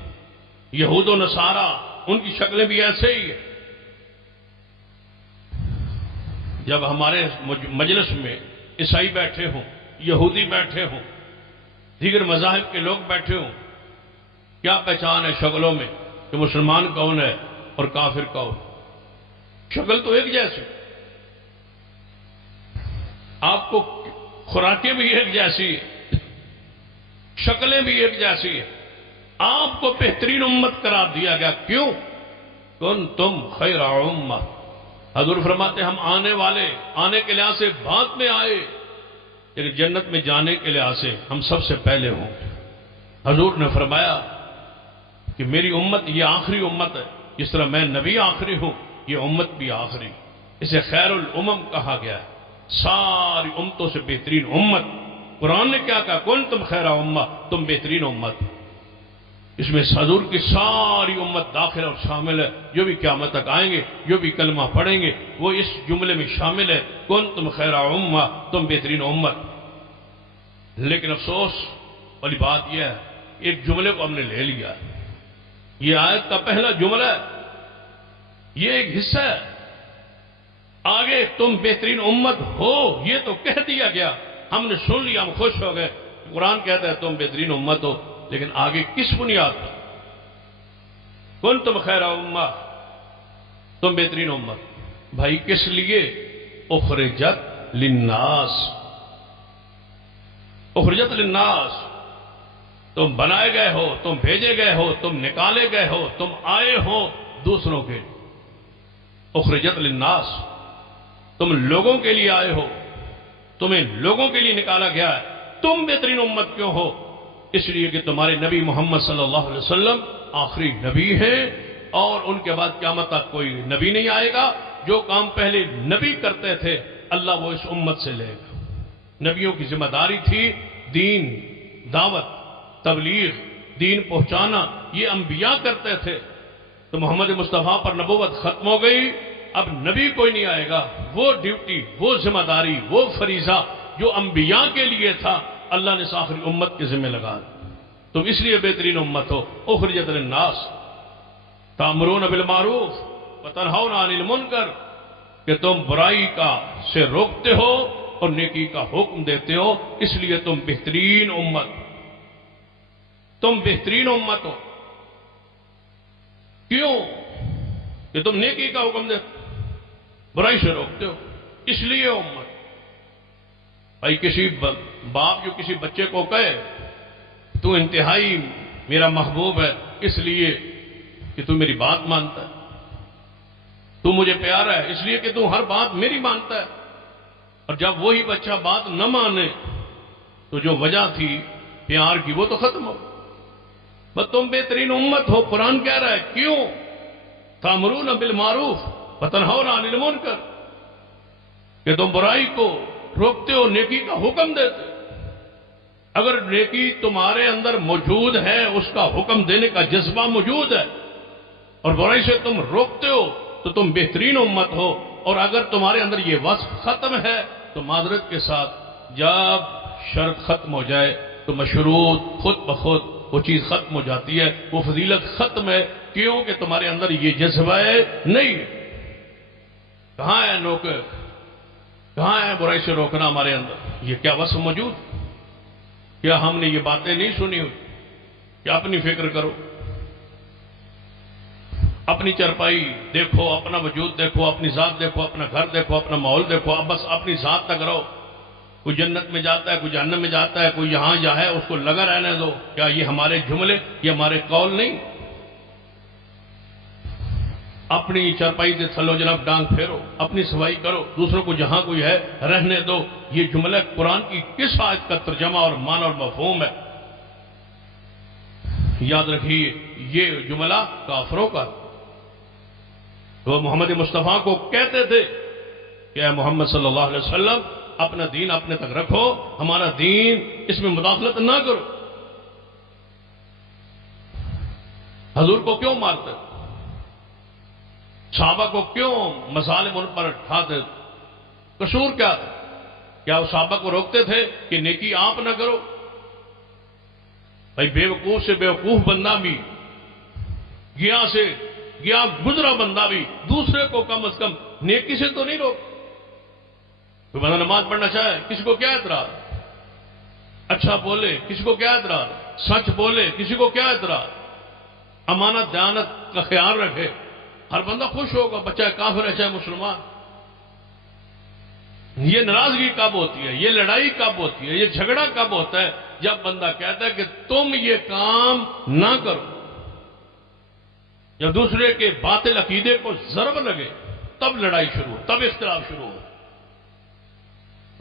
یہود و نصارہ ان کی شکلیں بھی ایسے ہی ہیں. جب ہمارے مجلس میں عیسائی بیٹھے ہوں، یہودی بیٹھے ہوں، دیگر مذاہب کے لوگ بیٹھے ہوں، کیا پہچان ہے شکلوں میں کہ مسلمان کون ہے اور کافر کون؟ شکل تو ایک جیسی، آپ کو خوراکیں بھی ایک جیسی ہیں، شکلیں بھی ایک جیسی ہیں. آپ کو بہترین امت قرار دیا گیا. کیوں؟ کنتم خیر امہ. حضور فرماتے ہم آنے والے، آنے کے لحاظ سے بعد میں آئے، لیکن جنت میں جانے کے لحاظ سے ہم سب سے پہلے ہوں گے. حضور نے فرمایا کہ میری امت یہ آخری امت ہے، جس طرح میں نبی آخری ہوں یہ امت بھی آخری. اسے خیر الامم کہا گیا ہے، ساری امتوں سے بہترین امت. قرآن نے کیا کہا؟ کنتم خیر امہ، تم بہترین امت. اس میں حضور کی ساری امت داخل اور شامل ہے. جو بھی قیامت تک آئیں گے، جو بھی کلمہ پڑھیں گے، وہ اس جملے میں شامل ہے، کنتم خیر امہ، تم بہترین امت. لیکن افسوس والی بات یہ ہے، ایک جملے کو ہم نے لے لیا. یہ آیت کا پہلا جملہ ہے، یہ ایک حصہ ہے. آگے تم بہترین امت ہو یہ تو کہہ دیا گیا، ہم نے سن لیا، ہم خوش ہو گئے. قرآن کہتا ہے تم بہترین امت ہو، لیکن آگے کس بنیاد پر؟ کنتم خیر امہ، تم بہترین امت. بھائی کس لیے؟ اخرجت للناس. اخرجت للناس، تم بنائے گئے ہو، تم بھیجے گئے ہو، تم نکالے گئے ہو، تم آئے ہو دوسروں کے. اخرجت للناس، تم لوگوں کے لیے آئے ہو، تمہیں لوگوں کے لیے نکالا گیا ہے. تم بہترین امت کیوں ہو؟ اس لیے کہ تمہارے نبی محمد صلی اللہ علیہ وسلم آخری نبی ہیں، اور ان کے بعد قیامت تک کوئی نبی نہیں آئے گا. جو کام پہلے نبی کرتے تھے اللہ وہ اس امت سے لے گا. نبیوں کی ذمہ داری تھی دین، دعوت، تبلیغ، دین پہنچانا یہ انبیاء کرتے تھے، تو محمد مصطفیٰ پر نبوت ختم ہو گئی، اب نبی کوئی نہیں آئے گا، وہ ڈیوٹی، وہ ذمہ داری، وہ فریضہ جو انبیاء کے لیے تھا اللہ نے آخری امت کے ذمہ لگا دیا۔ تم اس لیے بہترین امت ہو، اخرجت للناس تأمرون بالمعروف وتنہون عن المنکر، کہ تم برائی کا سے روکتے ہو اور نیکی کا حکم دیتے ہو، اس لیے تم بہترین امت، تم بہترین امت ہو۔ کیوں؟ کہ تم نیکی کا حکم دیتے ہو، برائی سے روکتے ہو، اس لیے امت۔ بھائی کسی باپ جو کسی بچے کو کہے تو انتہائی میرا محبوب ہے اس لیے کہ تو میری بات مانتا ہے، تو مجھے پیارا ہے اس لیے کہ تو ہر بات میری مانتا ہے، اور جب وہی بچہ بات نہ مانے تو جو وجہ تھی پیار کی وہ تو ختم ہو۔ بس تم بہترین امت ہو، قرآن کہہ رہا ہے کیوں؟ تأمرون بالمعروف وتنہون عن المنکر، کہ تم برائی کو روکتے ہو، نیکی کا حکم دیتے ہو۔ اگر نیکی تمہارے اندر موجود ہے، اس کا حکم دینے کا جذبہ موجود ہے، اور برائی سے تم روکتے ہو تو تم بہترین امت ہو۔ اور اگر تمہارے اندر یہ وصف ختم ہے تو معذرت کے ساتھ جب شرط ختم ہو جائے تو مشروط خود بخود وہ چیز ختم ہو جاتی ہے، وہ فضیلت ختم ہے، کیونکہ تمہارے اندر یہ جذبہ نہیں ہے۔ کہاں ہے نوکر، کہاں ہے برائی سے روکنا ہمارے اندر؟ یہ کیا وصف موجود؟ کیا ہم نے یہ باتیں نہیں سنی ہوئی؟ کیا اپنی فکر کرو، اپنی چرپائی دیکھو، اپنا وجود دیکھو، اپنی ذات دیکھو، اپنا گھر دیکھو، اپنا ماحول دیکھو، اب بس اپنی ذات تک رہو۔ کوئی جنت میں جاتا ہے، کوئی جہنم میں جاتا ہے، کوئی یہاں جہاں ہے اس کو لگا رہنے دو۔ کیا یہ ہمارے جملے، یہ ہمارے قول نہیں؟ اپنی چرپائی سے تھلو جناب ڈانگ پھیرو، اپنی صفائی کرو، دوسروں کو جہاں کوئی ہے رہنے دو۔ یہ جملہ قرآن کی کس آیت کا ترجمہ اور معنی اور مفہوم ہے؟ یاد رکھیے یہ جملہ کافروں کا، تو محمد مصطفیٰ کو کہتے تھے کہ اے محمد صلی اللہ علیہ وسلم اپنا دین اپنے تک رکھو، ہمارا دین اس میں مداخلت نہ کرو۔ حضور کو کیوں مارتے؟ صحابہ کو کیوں مظالم ان پر ڈھاتے؟ قصور کیا تھا؟ کیا وہ صحابہ کو روکتے تھے کہ نیکی آپ نہ کرو؟ بھائی بیوقوف سے بیوقوف بندہ بھی، گیا گزرا بندہ بھی دوسرے کو کم از کم نیکی سے تو نہیں روک۔ کوئی بندہ نماز پڑھنا چاہے، کسی کو کیا اعتراض؟ اچھا بولے، کسی کو کیا اعتراض؟ سچ بولے، کسی کو کیا اعتراض؟ امانت دیانت کا خیال رکھے، ہر بندہ خوش ہوگا، بچہ کافر ہے چاہے مسلمان۔ یہ ناراضگی کب ہوتی ہے، یہ لڑائی کب ہوتی ہے، یہ جھگڑا کب ہوتا ہے؟ جب بندہ کہتا ہے کہ تم یہ کام نہ کرو، جب دوسرے کے باطل عقیدے کو ضرب لگے تب لڑائی شروع ہو، تب اختلاف شروع ہو۔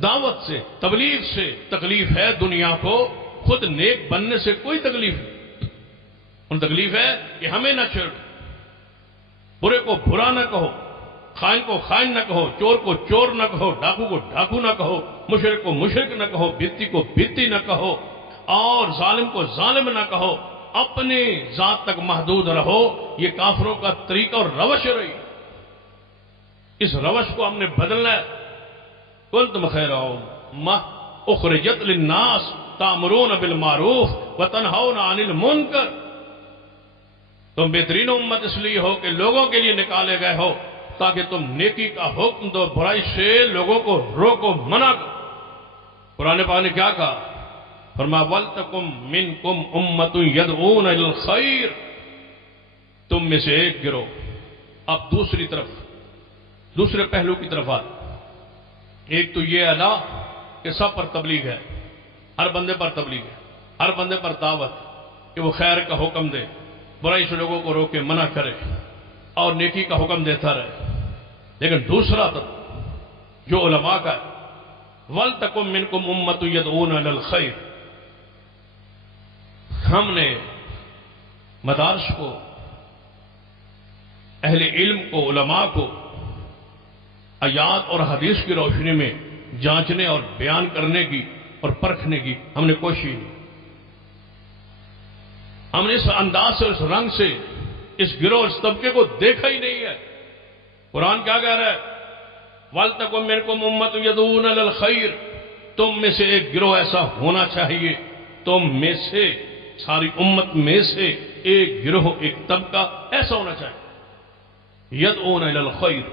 دعوت سے، تبلیغ سے تکلیف ہے دنیا کو، خود نیک بننے سے کوئی تکلیف نہیں۔ ان تکلیف ہے کہ ہمیں نہ چھیڑو، برے کو برا نہ کہو، خائن کو خائن نہ کہو، چور کو چور نہ کہو، ڈاکو کو ڈاکو نہ کہو، مشرک کو مشرک نہ کہو، بتی کو بتی نہ کہو، اور ظالم کو ظالم نہ کہو، اپنے ذات تک محدود رہو۔ یہ کافروں کا طریقہ اور روش رہی، اس روش کو ہم نے بدلنا ہے۔ کنتم خیر امہ اخرجت للناس تأمرون بالمعروف وتنہون عن المنکر، تم بہترین امت اس لیے ہو کہ لوگوں کے لیے نکالے گئے ہو تاکہ تم نیکی کا حکم دو، برائی سے لوگوں کو روکو، منع کرو۔ قرآن پاک نے کیا کہا؟ فرمایا وَلْتَكُمْ مِنْكُمْ أُمَّةٌ يَدْعُونَ إِلَى الْخَيْرِ، تم میں سے ایک گروہ۔ اب دوسری طرف، دوسرے پہلو کی طرف آئے۔ ایک تو یہ ادا کہ سب پر تبلیغ ہے، ہر بندے پر تبلیغ ہے، ہر بندے پر دعوت کہ وہ خیر کا حکم دے، برائی سے لوگوں کو روکے، منع کرے اور نیکی کا حکم دیتا رہے۔ لیکن دوسرا طرف جو علماء کا ہے، وَلْتَكُمْ مِنْكُمْ أُمَّةٌ يَدْعُونَ إِلَى الْخَيْرِ، ہم نے مدارس کو، اہل علم کو، علماء کو آیات اور حدیث کی روشنی میں جانچنے اور بیان کرنے کی اور پرکھنے کی ہم نے کوشش کی۔ ہم نے اس انداز سے، اس رنگ سے اس گروہ، اس طبقے کو دیکھا ہی نہیں ہے۔ قرآن کیا کہہ رہا ہے؟ وَلْتَكُن مِّنكُمْ أُمَّةٌ يَدْعُونَ إِلَى الْخَيْرِ، تم میں سے ایک گروہ ایسا ہونا چاہیے، تم میں سے، ساری امت میں سے ایک گروہ، ایک طبقہ ایسا ہونا چاہیے، يَدْعُونَ إِلَى الْخَيْرِ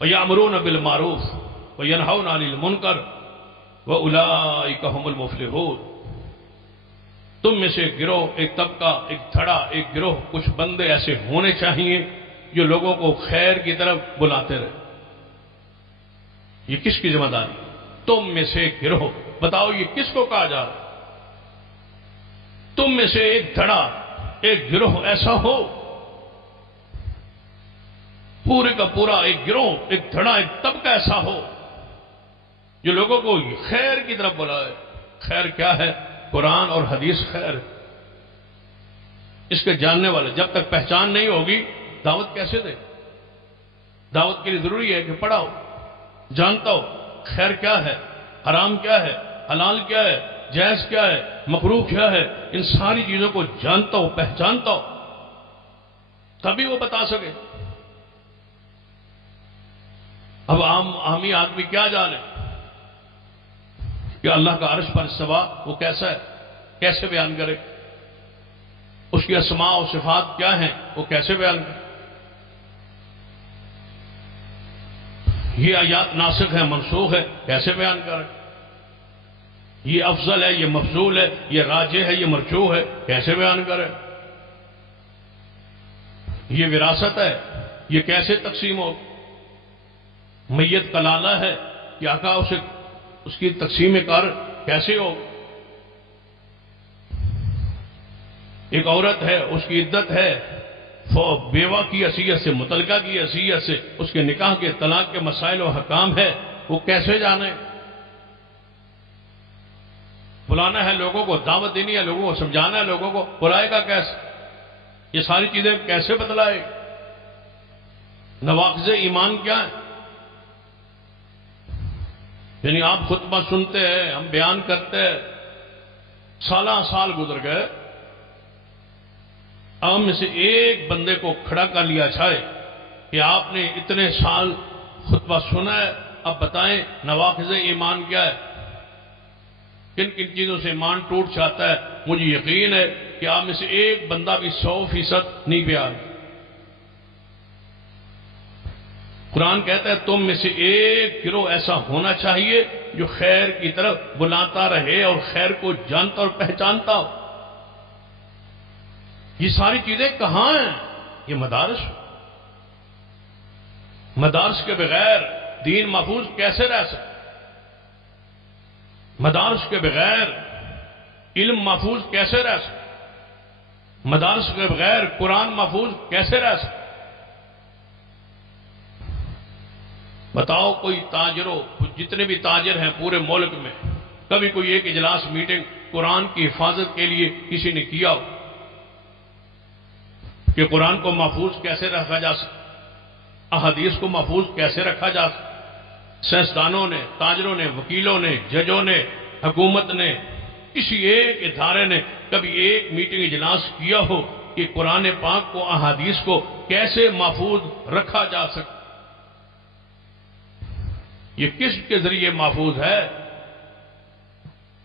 وَيَأْمُرُونَ بِالْمَعْرُوفِ وَيَنْهَوْنَ عَنِ الْمُنكَرِ وَأُولَٰئِكَ هُمُ الْمُفْلِحُونَ۔ تم میں سے ایک گروہ، ایک طبقہ، ایک دھڑا، ایک گروہ، کچھ بندے ایسے ہونے چاہیے جو لوگوں کو خیر کی طرف بلاتے رہے۔ یہ کس کی ذمہ داری؟ تم میں سے ایک گروہ، بتاؤ یہ کس کو کہا جا رہا ہے؟ تم میں سے ایک دھڑا، ایک گروہ ایسا ہو، پورے کا پورا ایک گروہ، ایک دھڑا، ایک طبقہ ایسا ہو جو لوگوں کو خیر کی طرف بلائے۔ خیر کیا ہے؟ قرآن اور حدیث خیر ہے۔ اس کے جاننے والے جب تک پہچان نہیں ہوگی، دعوت کیسے دے؟ دعوت کے لیے ضروری ہے کہ پڑھاؤ، جانتا ہو خیر کیا ہے، حرام کیا ہے، حلال کیا ہے، جائز کیا ہے، مکروہ کیا ہے، ان ساری چیزوں کو جانتا ہو، پہچانتا ہو، تبھی وہ بتا سکے۔ اب عامی آدمی کیا جانے کہ اللہ کا عرش پر استوا وہ کیسا ہے، کیسے بیان کرے؟ اس کی اسماء و صفات کیا ہیں، وہ کیسے بیان کرے؟ یہ آیات ناسخ ہے، منسوخ ہے، کیسے بیان کرے؟ یہ افضل ہے، یہ مفضول ہے، یہ راجح ہے، یہ مرجوح ہے، کیسے بیان کرے؟ یہ وراثت ہے، یہ کیسے تقسیم ہو؟ میت کا لالہ ہے کہ آقا اسے اس کی تقسیم کار کیسے ہو؟ ایک عورت ہے، اس کی عدت ہے، بیوہ کی حیثیت سے، مطلقہ کی حیثیت سے، اس کے نکاح کے، طلاق کے مسائل و حکام ہے، وہ کیسے جانے؟ بلانا ہے لوگوں کو، دعوت دینی ہے لوگوں کو، سمجھانا ہے لوگوں کو، بلائے گا کیسے؟ یہ ساری چیزیں کیسے بتلائے؟ نواقض ایمان کیا ہے؟ یعنی آپ خطبہ سنتے ہیں، ہم بیان کرتے ہیں، سالہ سال گزر گئے، ہم میں سے ایک بندے کو کھڑا کر لیا جائے کہ آپ نے اتنے سال خطبہ سنا ہے، اب بتائیں نواقض ایمان کیا ہے، کن کن چیزوں سے ایمان ٹوٹ جاتا ہے؟ مجھے یقین ہے کہ آپ میں سے ایک بندہ بھی 100% نہیں بیان۔ قرآن کہتا ہے تم میں سے ایک گروہ ایسا ہونا چاہیے جو خیر کی طرف بلاتا رہے اور خیر کو جانتا اور پہچانتا ہو۔ یہ ساری چیزیں کہاں ہیں؟ یہ مدارس۔ مدارس کے بغیر دین محفوظ کیسے رہ سکتا؟ مدارس کے بغیر علم محفوظ کیسے رہ سکتا؟ مدارس کے بغیر قرآن محفوظ کیسے رہ سکتا؟ بتاؤ کوئی تاجروں، جتنے بھی تاجر ہیں پورے ملک میں، کبھی کوئی ایک اجلاس میٹنگ قرآن کی حفاظت کے لیے کسی نے کیا ہو کہ قرآن کو محفوظ کیسے رکھا جا سکتا، احادیث کو محفوظ کیسے رکھا جا سکتا؟ سائنسدانوں نے، تاجروں نے، وکیلوں نے، ججوں نے، حکومت نے، کسی ایک ادارے نے کبھی ایک میٹنگ اجلاس کیا ہو کہ قرآن پاک کو، احادیث کو کیسے محفوظ رکھا جا سکتا؟ یہ کس کے ذریعے محفوظ ہے؟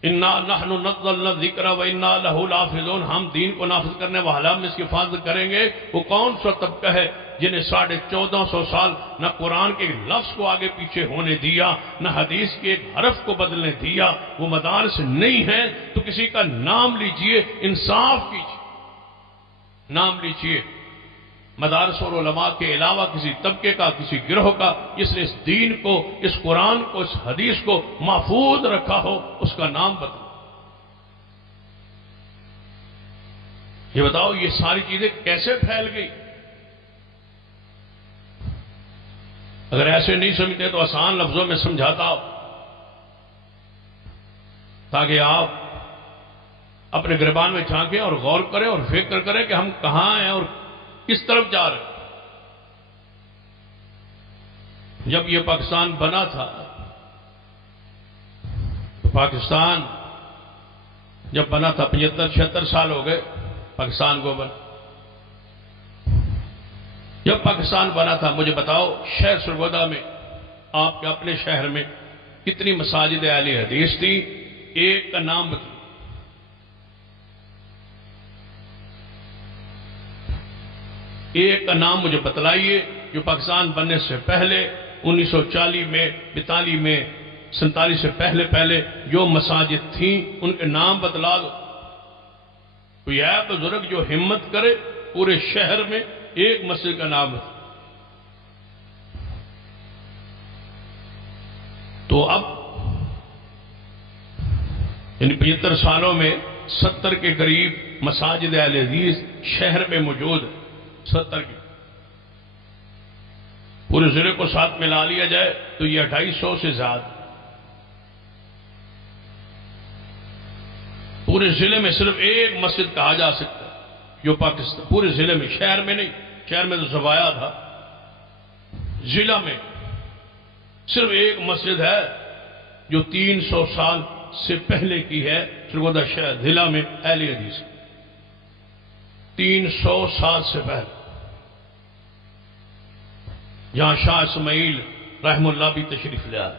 اِنَّا نَحْنُ نَزَّلْنَا الذِّكْرَ وَإِنَّا لَهُ لَحَافِظُونَ، ہم دین کو نافذ کرنے والا، ہم اس کی حفاظت کریں گے۔ وہ کون سا طبقہ ہے جنہیں 1450 سال نہ قرآن کے لفظ کو آگے پیچھے ہونے دیا، نہ حدیث کے ایک حرف کو بدلنے دیا؟ وہ مدارس نہیں ہیں تو کسی کا نام لیجئے، انصاف کیجئے، نام لیجئے۔ مدارس اور علماء کے علاوہ کسی طبقے کا، کسی گروہ کا جس نے اس دین کو، اس قرآن کو، اس حدیث کو محفوظ رکھا ہو، اس کا نام بتاؤ۔ یہ بتاؤ یہ ساری چیزیں کیسے پھیل گئی؟ اگر ایسے نہیں سمجھتے تو آسان لفظوں میں سمجھاتا ہو تاکہ آپ اپنے گریبان میں جھانکیں اور غور کریں اور فکر کریں کہ ہم کہاں ہیں اور کس طرف جا رہے ہیں۔ جب یہ پاکستان بنا تھا تو پاکستان جب بنا تھا 75-76 سال ہو گئے، پاکستان کو بنا. جب پاکستان بنا تھا مجھے بتاؤ شہر سرگودا میں آپ کے اپنے شہر میں کتنی مساجد اہل حدیث تھی؟ ایک کا نام بتاؤ. ایک کا نام مجھے بتلائیے جو پاکستان بننے سے پہلے 1940 میں 42 میں 47 سے پہلے جو مساجد تھیں ان کے نام بتلا دو. کوئی ہے بزرگ جو ہمت کرے پورے شہر میں ایک مسجد کا نام بتا. تو اب ان 75 سالوں میں 70 کے قریب مساجد اہل حدیث شہر میں موجود ہے. 70 کی پورے ضلع کو ساتھ ملا لیا جائے تو یہ 250 سے زیادہ. پورے ضلع میں صرف ایک مسجد کہا جا سکتا ہے جو پاکستان پورے ضلع میں، شہر میں نہیں، شہر میں تو زوایا تھا، ضلع میں صرف ایک مسجد ہے جو 300 سال سے پہلے کی ہے سرگودا شہر ضلع میں اہل حدیث. 300 سال سے پہلے جہاں شاہ اسماعیل رحم اللہ بھی تشریف لے آئے.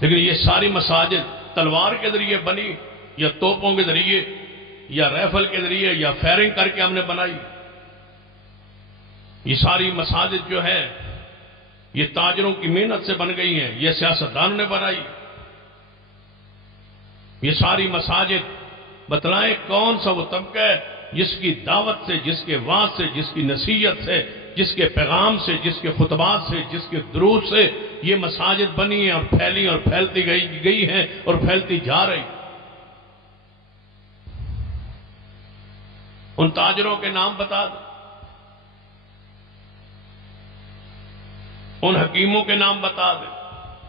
لیکن یہ ساری مساجد تلوار کے ذریعے بنی یا توپوں کے ذریعے یا ریفل کے ذریعے یا فائرنگ کر کے ہم نے بنائی. یہ ساری مساجد جو ہے یہ تاجروں کی محنت سے بن گئی ہیں، یہ سیاستدانوں نے بنائی. یہ ساری مساجد بتلائیں کون سا وہ طبقہ ہے جس کی دعوت سے، جس کے وعظ سے، جس کی نصیحت سے، جس کے پیغام سے، جس کے خطبات سے، جس کے درود سے یہ مساجد بنی ہیں اور پھیلی اور پھیلتی گئی ہیں اور پھیلتی جا رہی. ان تاجروں کے نام بتا دیں، ان حکیموں کے نام بتا دیں،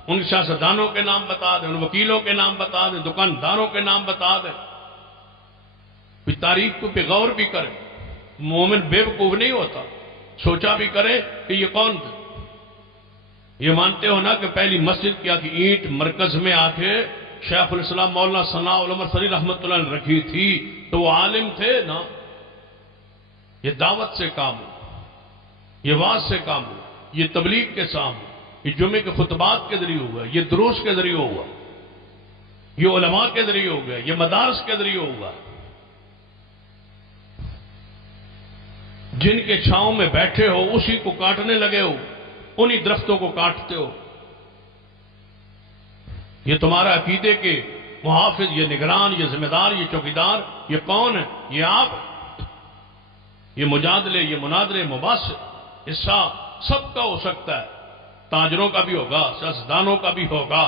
ان سیاستدانوں کے نام بتا دیں، ان وکیلوں کے نام بتا دیں، دکانداروں کے نام بتا دیں. تاریخ کو پہ غور بھی کرے. مومن بے وقوف نہیں ہوتا، سوچا بھی کرے کہ یہ کون تھے. یہ مانتے ہو نا کہ پہلی مسجد کیا کی اینٹ مرکز میں آ کے شیخ الاسلام مولانا ثناء العمر صدی رحمۃ اللہ نے رکھی تھی تو وہ عالم تھے نا. یہ دعوت سے کام ہو، یہ واعظ سے کام ہو، یہ تبلیغ کے سام ہو، یہ جمعے کے خطبات کے ذریعے ہوا، یہ دروس کے ذریعے ہوا، یہ علماء کے ذریعے ہو گیا، یہ مدارس کے ذریعے ہوا. جن کے چھاؤں میں بیٹھے ہو اسی کو کاٹنے لگے ہو، انہی درختوں کو کاٹتے ہو. یہ تمہارا عقیدے کے محافظ، یہ نگران، یہ ذمہ دار، یہ چوکیدار، یہ کون ہے؟ یہ آپ. یہ مجادلے، یہ مناظرے، مباحثے حصہ سب کا ہو سکتا ہے. تاجروں کا بھی ہوگا، سیاستدانوں کا بھی ہوگا،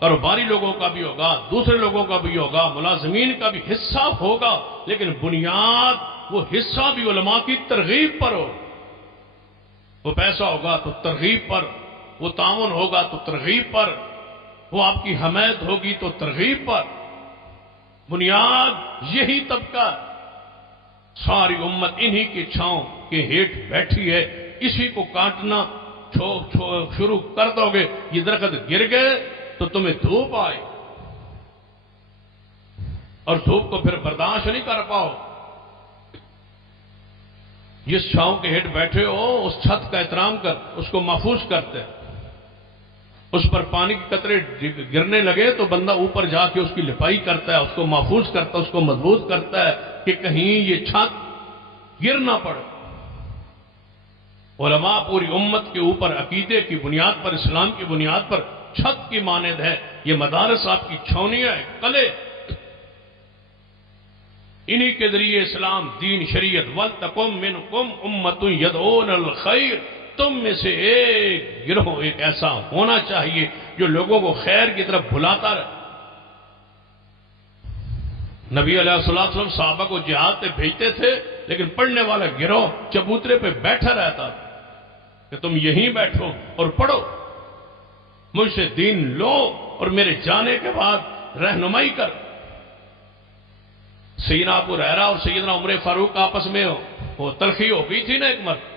کاروباری لوگوں کا بھی ہوگا، دوسرے لوگوں کا بھی ہوگا، ملازمین کا بھی حصہ ہوگا. لیکن بنیاد وہ حصہ بھی علماء کی ترغیب پر ہو. وہ پیسہ ہوگا تو ترغیب پر، وہ تعاون ہوگا تو ترغیب پر، وہ آپ کی حمایت ہوگی تو ترغیب پر. بنیاد یہی طبقہ، ساری امت انہی کی چھاؤں کے ہیٹھ بیٹھی ہے. اسی کو کاٹنا شروع کر دو گے، یہ درخت گر گئے تو تمہیں دھوپ آئے اور دھوپ کو پھر برداشت نہیں کر پاؤ. جس چھاؤں کے ہیٹھ بیٹھے ہو اس چھت کا احترام کر، اس کو محفوظ کرتے. اس پر پانی کے قطرے گرنے لگے تو بندہ اوپر جا کے اس کی لپائی کرتا ہے، اس کو محفوظ کرتا ہے، اس کو مضبوط کرتا ہے کہ کہیں یہ چھت گر نہ پڑے. علماء پوری امت کے اوپر عقیدے کی بنیاد پر، اسلام کی بنیاد پر چھت کی مانند ہے. یہ مدارس آپ کی چھاؤنیاں ہیں، قلعے. انہی کے ذریعے اسلام، دین، شریعت. وَلْتَقُمْ مِنْكُمْ أُمَّةٌ يَدْعُونَ الْخَيْرَ، تم میں سے ایک گروہ، ایک ایسا ہونا چاہیے جو لوگوں کو خیر کی طرف بلاتا رہے. نبی علیہ السلام صحابہ کو جہاد پہ بھیجتے تھے لیکن پڑھنے والا گروہ چبوترے پہ بیٹھا رہتا تھا کہ تم یہیں بیٹھو اور پڑھو، مجھ سے دین لو اور میرے جانے کے بعد رہنمائی کر. سیدنا ابو ہریرہ اور سیدنا عمر فاروق آپس میں وہ تلخی ہو گئی تھی نا ایک مرتبہ.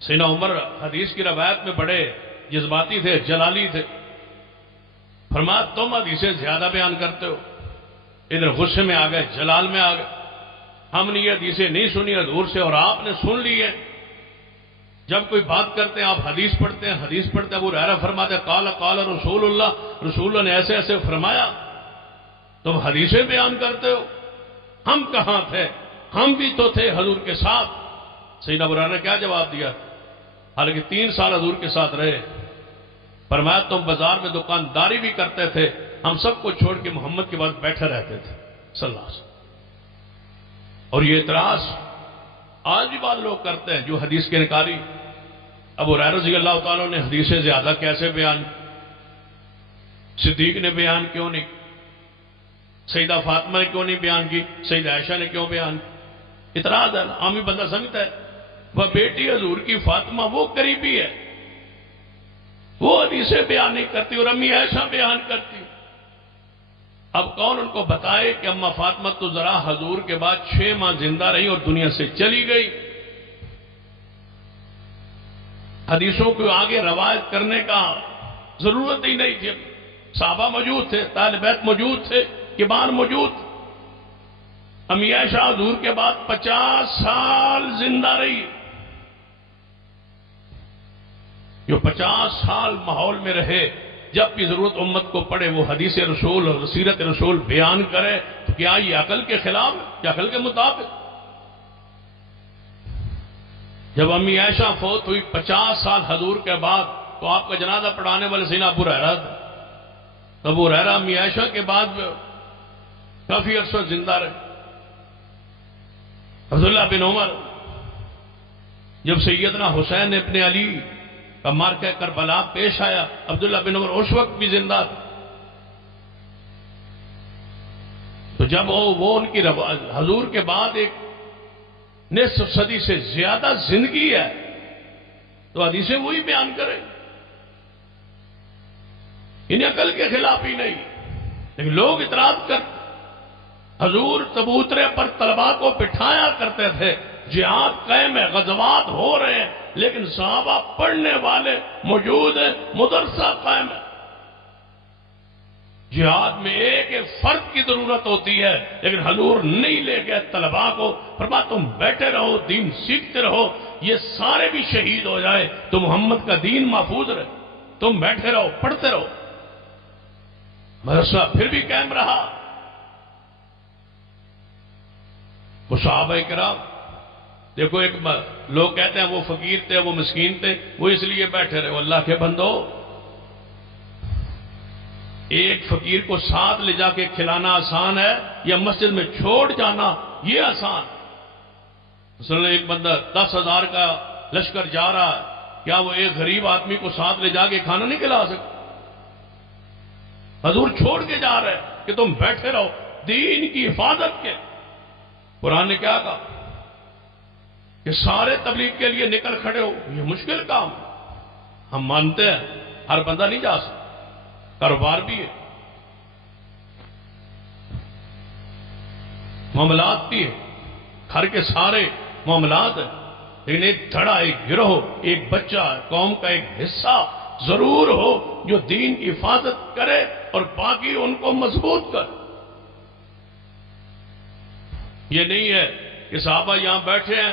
سیدنا عمر حدیث کی روایت میں بڑے جذباتی تھے، جلالی تھے. فرمایا تم حدیثیں زیادہ بیان کرتے ہو، ادھر غصے میں آ گئے، جلال میں آ گئے، ہم نے یہ حدیثیں نہیں سنی حضور سے اور آپ نے سن لی ہے۔ جب کوئی بات کرتے ہیں آپ حدیث پڑھتے ہیں، حدیث پڑھتے ہیں، ابو ہریرہ فرماتے ہیں قال قال رسول اللہ، رسول اللہ نے ایسے ایسے فرمایا، تم حدیثیں بیان کرتے ہو۔ ہم کہاں تھے؟ ہم بھی تو تھے حضور کے ساتھ۔ سیدنا ابو ہریرہ نے کیا جواب دیا؟ حالانکہ 3 سال حضور کے ساتھ رہے، فرمایا تم بازار میں دکانداری بھی کرتے تھے، ہم سب کو چھوڑ کے محمد کے پاس بیٹھے رہتے تھے صلی اللہ علیہ وسلم۔ اور یہ اعتراض آج بھی بعض لوگ کرتے ہیں جو حدیث کے انکاری۔ ابو ہریرہ رضی اللہ تعالیٰ نے حدیثیں زیادہ کیسے بیان، صدیق نے بیان کیوں نہیں، سیدہ فاطمہ نے کیوں نہیں بیان کی، سیدہ عائشہ نے کیوں بیان کی؟ اعتراض ہے نا، عامی بندہ سمجھتا ہے وہ بیٹی حضور کی فاطمہ وہ قریبی ہے، وہ حدیثیں بیان نہیں کرتی اور امی عائشہ بیان کرتی۔ اب کون ان کو بتائے کہ اماں فاطمہ تو ذرا حضور کے بعد 6 ماہ زندہ رہی اور دنیا سے چلی گئی، حدیثوں کو آگے روایت کرنے کا ضرورت ہی نہیں تھی، صحابہ موجود تھے، اہل بیت موجود تھے، کبار موجود۔ امی عائشہ حضور کے بعد 50 سال زندہ رہی، جو 50 سال ماحول میں رہے، جب بھی ضرورت امت کو پڑے وہ حدیث رسول اور سیرت رسول بیان کرے، تو کیا یہ عقل کے خلاف ہے یا عقل کے مطابق؟ جب امی عائشہ فوت ہوئی 50 سال حضور کے بعد، تو آپ کا جنازہ پڑھانے والے سیدنا ابو ہریرہ تھے۔ ابو ہریرہ امی عائشہ کے بعد کافی عرصہ زندہ رہے۔ عبداللہ بن عمر، جب سیدنا حسین ابن علی کا مارکہ کربلا پیش آیا، عبداللہ بن عمر اس وقت بھی زندہ تھا۔ تو جب وہ ان کی حضور کے بعد ایک نصف صدی سے زیادہ زندگی ہے، تو حدیثیں وہی بیان کریں، انہیں عقل کے خلاف ہی نہیں۔ لیکن لوگ اعتراض کرتے، حضور چبوترے پر طلباء کو بٹھایا کرتے تھے، جہاد قائم ہے، غزوات ہو رہے ہیں، لیکن صحابہ پڑھنے والے موجود ہیں، مدرسہ قائم ہے۔ جہاد میں ایک ایک فرد کی ضرورت ہوتی ہے، لیکن حضور نہیں لے گئے طلباء کو، فرمایا تم بیٹھے رہو، دین سیکھتے رہو، یہ سارے بھی شہید ہو جائے تو محمد کا دین محفوظ رہے، تم بیٹھے رہو، پڑھتے رہو۔ مدرسہ پھر بھی قائم رہا۔ وہ صحابہ کرام دیکھو، ایک لوگ کہتے ہیں وہ فقیر تھے، وہ مسکین تھے، وہ اس لیے بیٹھے رہے۔ اللہ کے بندو، ایک فقیر کو ساتھ لے جا کے کھلانا آسان ہے یا مسجد میں چھوڑ جانا یہ آسان؟ مثلا ایک بندہ 10,000 کا لشکر جا رہا ہے، کیا وہ ایک غریب آدمی کو ساتھ لے جا کے کھانا نہیں کھلا سکتا؟ حضور چھوڑ کے جا رہے ہیں کہ تم بیٹھے رہو دین کی حفاظت کے۔ قرآن نے کیا کہا کہ سارے تبلیغ کے لیے نکل کھڑے ہو، یہ مشکل کام ہے۔ ہم مانتے ہیں ہر بندہ نہیں جا سکتا، کاروبار بھی ہے، معاملات بھی ہے، گھر کے سارے معاملات ہیں، لیکن ایک دھڑا، ایک گروہ، ایک بچہ، قوم کا ایک حصہ ضرور ہو جو دین کی حفاظت کرے اور باقی ان کو مضبوط کرے۔ یہ نہیں ہے کہ صحابہ یہاں بیٹھے ہیں،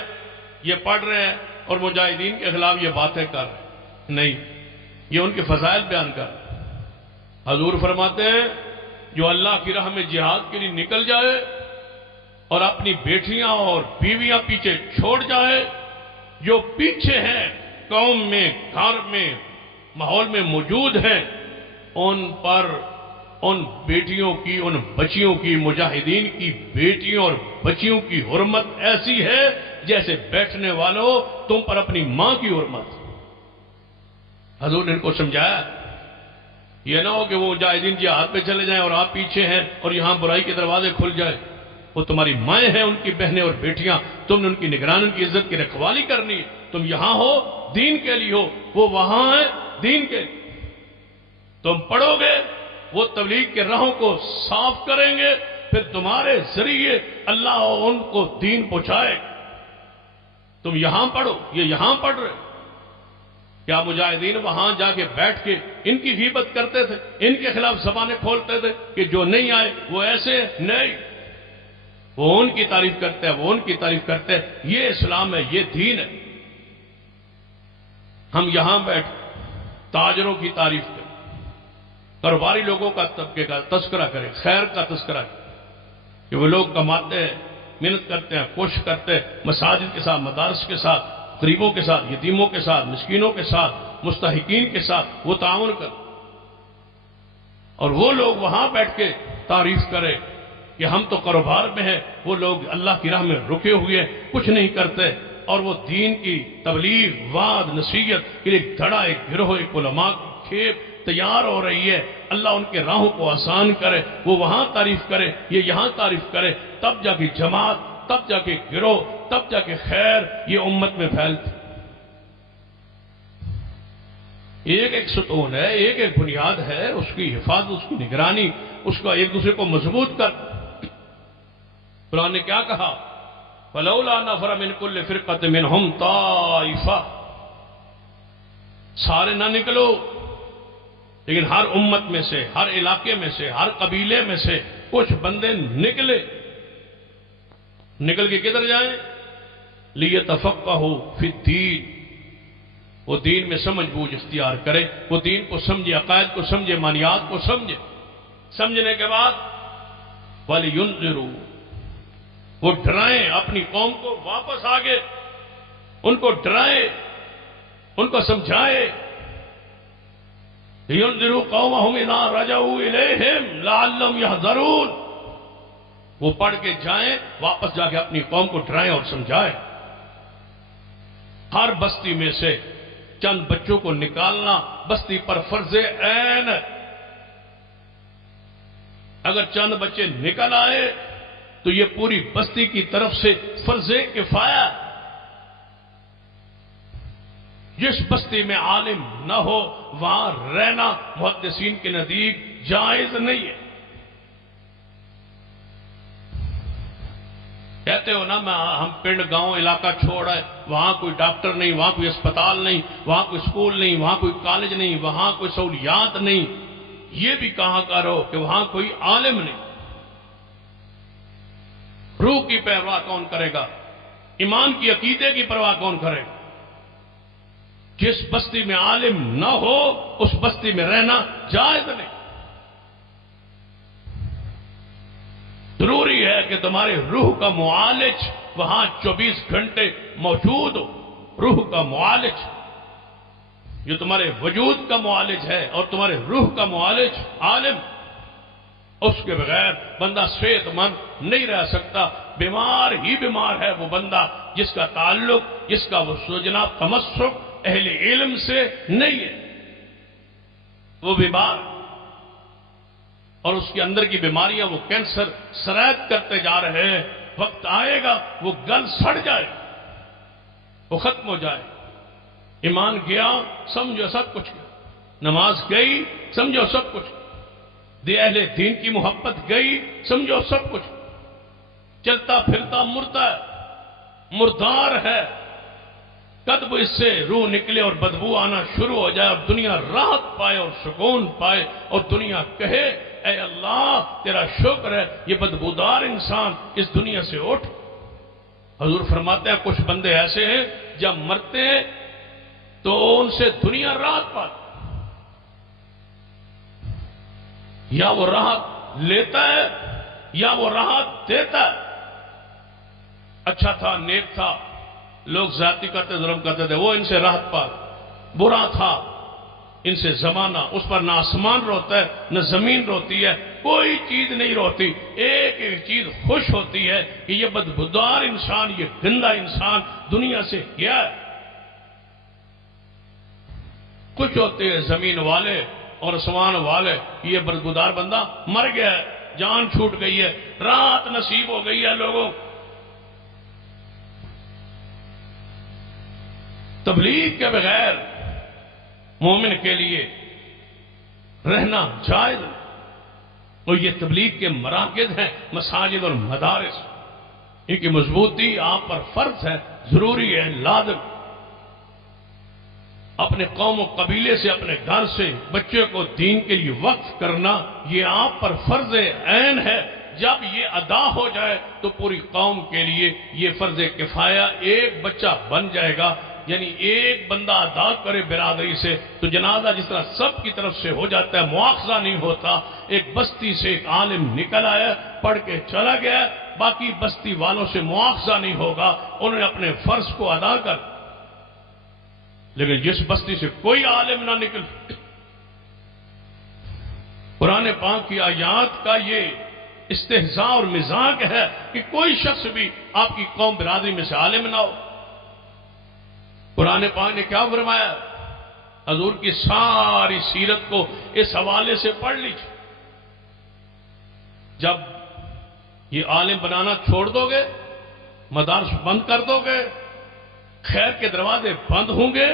یہ پڑھ رہے ہیں اور مجاہدین کے خلاف یہ باتیں کر رہے ہیں، نہیں، یہ ان کے فضائل بیان کر رہے ہیں۔ حضور فرماتے ہیں جو اللہ کی راہ میں جہاد کے لیے نکل جائے اور اپنی بیٹیاں اور بیویاں پیچھے چھوڑ جائے، جو پیچھے ہیں قوم میں، گھر میں، ماحول میں موجود ہیں، ان پر ان بیٹیوں کی، ان بچیوں کی، مجاہدین کی بیٹیوں اور بچیوں کی حرمت ایسی ہے جیسے بیٹھنے والوں تم پر اپنی ماں کی حرمت۔ حضور نے ان کو سمجھایا، یہ نہ ہو کہ وہ مجاہدین جہاد پہ چلے جائیں اور آپ پیچھے ہیں اور یہاں برائی کے دروازے کھل جائے۔ وہ تمہاری مائیں ہیں، ان کی بہنیں اور بیٹیاں، تم نے ان کی نگرانی، ان کی عزت کی رکھوالی کرنی۔ تم یہاں ہو دین کے لیے ہو، وہ وہاں ہیں دین کے لیے۔ تم پڑھو گے، وہ تبلیغ کے راہوں کو صاف کریں گے، پھر تمہارے ذریعے اللہ ان کو دین پہنچائے۔ تم یہاں پڑھو، یہ یہاں پڑھ رہے، کیا مجاہدین وہاں جا کے بیٹھ کے ان کی غیبت کرتے تھے، ان کے خلاف زبانیں کھولتے تھے کہ جو نہیں آئے وہ ایسے نہیں؟ وہ ان کی تعریف کرتے ہیں، وہ ان کی تعریف کرتے ہیں۔ یہ اسلام ہے، یہ دین ہے۔ ہم یہاں بیٹھ تاجروں کی تعریف کریں، کاروباری لوگوں کا طبقے کا تذکرہ کریں، خیر کا تذکرہ کریں کہ وہ لوگ کماتے ہیں، محنت کرتے ہیں، کوشش کرتے ہیں، مساجد کے ساتھ، مدارس کے ساتھ، غریبوں کے ساتھ، یتیموں کے ساتھ، مسکینوں کے ساتھ، مستحقین کے ساتھ وہ تعاون کر، اور وہ لوگ وہاں بیٹھ کے تعریف کرے کہ ہم تو کاروبار میں ہیں، وہ لوگ اللہ کی راہ میں رکے ہوئے کچھ نہیں کرتے، اور وہ دین کی تبلیغ، وعظ، نصیحت کے لیے دھڑا ایک گروہ، ایک علماء کی کھیپ تیار ہو رہی ہے۔ اللہ ان کے راہوں کو آسان کرے، وہ وہاں تعریف کرے، یہ یہاں تعریف کرے، تب جا کے جماعت، تب جا کے گروہ، تب جا کے خیر یہ امت میں پھیلتی۔ ایک ایک ستون ہے، ایک ایک بنیاد ہے، اس کی حفاظت، اس کی نگرانی، اس کا ایک دوسرے کو مضبوط کر۔ قرآن نے کیا کہا؟ فَلَوْلَا نَفَرَ مِنْ كُلِّ فِرْقَةٍ مِّنْهُمْ طَائِفَةٌ، سارے نہ نکلو، لیکن ہر امت میں سے، ہر علاقے میں سے، ہر قبیلے میں سے کچھ بندے نکلے۔ نکل کے کدھر جائیں؟ لِيَتَفَقَّهُوا فِي الدِّينِ، وہ دین میں سمجھ بوجھ اختیار کرے، وہ دین کو سمجھے، عقائد کو سمجھے، معنیات کو سمجھے۔ سمجھنے کے بعد وَلِيُنذِرُوا، وہ ڈرائیں اپنی قوم کو، واپس آگے ان کو ڈرائیں، ان کو سمجھائے۔ لِيُنذِرُوا قَوْمَهُمْ إِذَا رَجَعُوا إِلَيْهِمْ لَعَلَّهُمْ يَحْذَرُونَ، وہ پڑھ کے جائیں، واپس جا کے اپنی قوم کو ڈرائیں اور سمجھائیں۔ ہر بستی میں سے چند بچوں کو نکالنا بستی پر فرض عین ہے۔ اگر چند بچے نکل آئے تو یہ پوری بستی کی طرف سے فرض کفایہ۔ جس بستی میں عالم نہ ہو وہاں رہنا محدثین کے نزدیک جائز نہیں ہے۔ کہتے ہو نا ہم پنڈ گاؤں علاقہ چھوڑ آئے، وہاں کوئی ڈاکٹر نہیں، وہاں کوئی اسپتال نہیں، وہاں کوئی اسکول نہیں، وہاں کوئی کالج نہیں، وہاں کوئی سہولیات نہیں۔ یہ بھی کہا کرو کہ وہاں کوئی عالم نہیں۔ روح کی پرواہ کون کرے گا؟ ایمان کی، عقیدے کی پرواہ کون کرے گا؟ جس بستی میں عالم نہ ہو اس بستی میں رہنا جائز نہیں۔ ضروری ہے کہ تمہارے روح کا معالج وہاں 24 گھنٹے موجود ہو۔ روح کا معالج، جو تمہارے وجود کا معالج ہے اور تمہارے روح کا معالج عالم، اس کے بغیر بندہ صحت مند نہیں رہ سکتا۔ بیمار ہی بیمار ہے وہ بندہ جس کا تعلق، جس کا وہ سوجنا تمسک اہل علم سے نہیں ہے، وہ بیمار، اور اس کے اندر کی بیماریاں، وہ کینسر سرایت کرتے جا رہے ہیں۔ وقت آئے گا وہ گل سڑ جائے، وہ ختم ہو جائے۔ ایمان گیا سمجھو سب کچھ گیا، نماز گئی سمجھو سب کچھ، اہل دین کی محبت گئی سمجھو سب کچھ، چلتا پھرتا مردہ ہے، مردار ہے۔ کب اس سے روح نکلے اور بدبو آنا شروع ہو جائے اور دنیا راحت پائے اور سکون پائے اور دنیا کہے اے اللہ تیرا شکر ہے یہ بدبودار انسان اس دنیا سے اٹھ۔ حضور فرماتے ہیں کچھ بندے ایسے ہیں جب مرتے ہیں تو ان سے دنیا راحت پاتی، یا وہ راحت لیتا ہے یا وہ راحت دیتا ہے۔ اچھا تھا، نیک تھا، لوگ زیادتی کرتے، ظلم کرتے تھے، وہ ان سے راحت پا۔ برا تھا، ان سے زمانہ، اس پر نہ آسمان روتا ہے نہ زمین روتی ہے، کوئی چیز نہیں روتی، ایک ایک چیز خوش ہوتی ہے کہ یہ بدبودار انسان، یہ گندا انسان دنیا سے گیا ہے۔ کچھ ہوتے ہیں زمین والے اور آسمان والے، یہ بدبودار بندہ مر گیا ہے، جان چھوٹ گئی ہے، راحت نصیب ہو گئی ہے لوگوں۔ تبلیغ کے بغیر مومن کے لیے رہنا جائز، اور یہ تبلیغ کے مراکز ہیں مساجد اور مدارس، ان کی مضبوطی آپ پر فرض ہے، ضروری ہے، لازم۔ اپنے قوم و قبیلے سے، اپنے گھر سے بچے کو دین کے لیے وقف کرنا یہ آپ پر فرض عین ہے۔ جب یہ ادا ہو جائے تو پوری قوم کے لیے یہ فرض کفایہ ایک بچہ بن جائے گا، یعنی ایک بندہ ادا کرے برادری سے تو جنازہ جس طرح سب کی طرف سے ہو جاتا ہے، مواخذہ نہیں ہوتا۔ ایک بستی سے ایک عالم نکل آیا، پڑھ کے چلا گیا، باقی بستی والوں سے مواخذہ نہیں ہوگا، انہوں نے اپنے فرض کو ادا کر۔ لیکن جس بستی سے کوئی عالم نہ نکل، قرآن پاک کی آیات کا یہ استہزاء اور مذاق ہے کہ کوئی شخص بھی آپ کی قوم برادری میں سے عالم نہ ہو۔ قرآن پاک نے کیا فرمایا؟ حضور کی ساری سیرت کو اس حوالے سے پڑھ لیجیے۔ جب یہ عالم بنانا چھوڑ دو گے، مدارس بند کر دو گے، خیر کے دروازے بند ہوں گے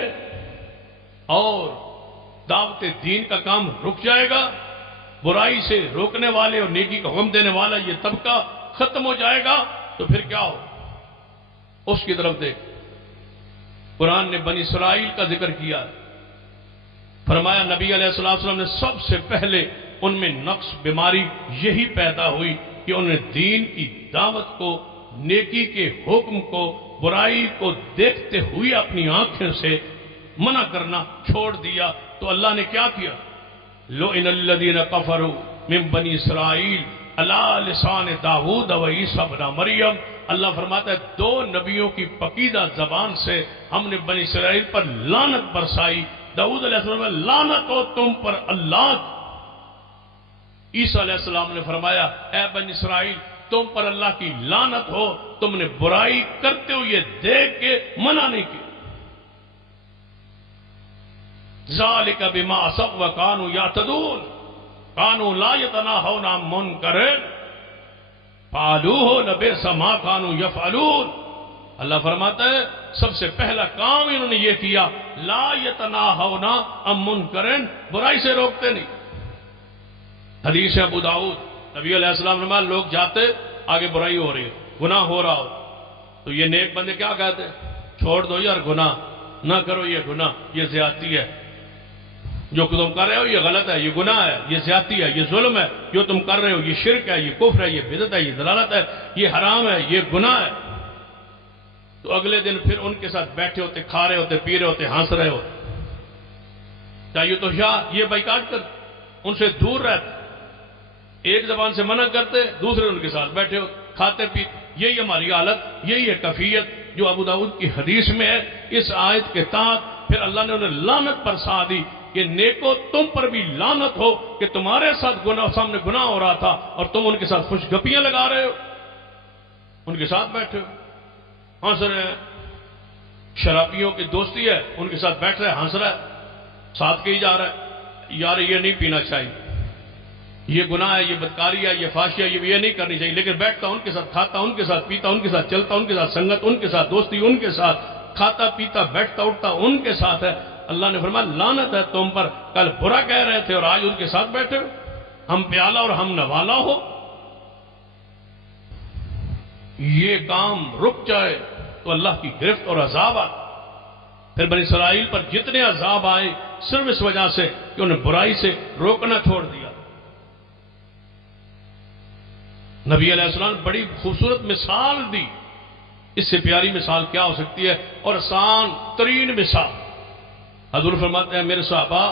اور دعوت دین کا کام رک جائے گا، برائی سے روکنے والے اور نیکی کا حکم دینے والا یہ طبقہ ختم ہو جائے گا، تو پھر کیا ہو؟ اس کی طرف دیکھ۔ قرآن نے بنی اسرائیل کا ذکر کیا، فرمایا نبی علیہ السلام نے سب سے پہلے ان میں نقص بیماری یہی پیدا ہوئی کہ انہوں نے دین کی دعوت کو، نیکی کے حکم کو، برائی کو دیکھتے ہوئے اپنی آنکھیں سے منع کرنا چھوڑ دیا۔ تو اللہ نے کیا کیا؟ لَعِنَ الَّذِينَ كَفَرُوا مِن بَنِي إِسْرَائِيلَ عَلَى لِسَانِ داؤد وعیسی ابن مریم۔ اللہ فرماتا ہے دو نبیوں کی پکیدہ زبان سے ہم نے بنی اسرائیل پر لعنت برسائی۔ داؤد علیہ السلام نے لعنت ہو تم پر اللہ۔ عیسیٰ علیہ السلام نے فرمایا اے بنی اسرائیل تم پر اللہ کی لعنت ہو، تم نے برائی کرتے ہوئے دیکھ کے منع نہیں کیا۔ ذالک بما عصوا وکانوا یعتدون کانوا لا یتناہون عن منکر فعلوہ لبئس ما کانوا یفعلون۔ اللہ فرماتا ہے سب سے پہلا کام انہوں نے یہ کیا، لا یتناہون عن منکر، برائی سے روکتے نہیں۔ حدیث ابو داؤد، نبی علیہ السلام نے فرمایا لوگ جاتے آگے برائی ہو رہی ہے، گناہ ہو رہا ہو تو یہ نیک بندے کیا کہتے ہیں؟ چھوڑ دو یار، گناہ نہ کرو، یہ گناہ، یہ زیادتی ہے، جو تم کر رہے ہو یہ غلط ہے، یہ گناہ ہے، یہ زیادتی ہے، یہ ظلم ہے، جو تم کر رہے ہو یہ شرک ہے، یہ کفر ہے، یہ بدعت ہے، یہ ضلالت ہے، یہ حرام ہے، یہ گناہ ہے۔ تو اگلے دن پھر ان کے ساتھ بیٹھے ہوتے، کھا رہے ہوتے، پی رہے ہوتے، ہنس رہے ہوتے۔ چاہیے تو شاہ یہ بائیکاٹ کر، ان سے دور رہتے، ایک زبان سے منع کرتے، دوسرے ان کے ساتھ بیٹھے ہو کھاتے پیتے۔ یہی ہماری حالت، یہی ہے کیفیت جو ابو داؤد کی حدیث میں ہے۔ اس آیت کے تحت پھر اللہ نے انہیں لعنت برسا دی کہ نیکو تم پر بھی لعنت ہو کہ تمہارے ساتھ سامنے گناہ ہو رہا تھا اور تم ان کے ساتھ خوش گپیاں لگا رہے ہو، ان کے ساتھ بیٹھے ہو، ہنس رہے ہیں۔ شرابیوں کی دوستی ہے، ان کے ساتھ بیٹھ رہے ہیں، ہنس رہا ہے، ساتھ کے ہی جا رہا ہے، یار یہ نہیں پینا چاہیے، یہ گناہ ہے، یہ بدکاری ہے، یہ فحاشی ہے، یہ نہیں کرنی چاہیے، لیکن بیٹھتا ان کے ساتھ، کھاتا ان کے ساتھ، پیتا ان کے ساتھ، چلتا ان کے ساتھ، سنگت ان کے ساتھ، دوستی ان کے ساتھ، کھاتا پیتا بیٹھتا اٹھتا ان کے ساتھ ہے۔ اللہ نے فرمایا لعنت ہے تم پر، کل برا کہہ رہے تھے اور آج ان کے ساتھ بیٹھے ہو، ہم پیالہ اور ہم نوالا ہو۔ یہ کام رک جائے تو اللہ کی گرفت اور عذاب آئے۔ پھر بنی اسرائیل پر جتنے عذاب آئے صرف اس وجہ سے کہ انہیں برائی سے روکنا چھوڑ دیا۔ نبی علیہ السلام نے بڑی خوبصورت مثال دی، اس سے پیاری مثال کیا ہو سکتی ہے اور آسان ترین مثال۔ حضور فرماتے ہیں میرے صحابہ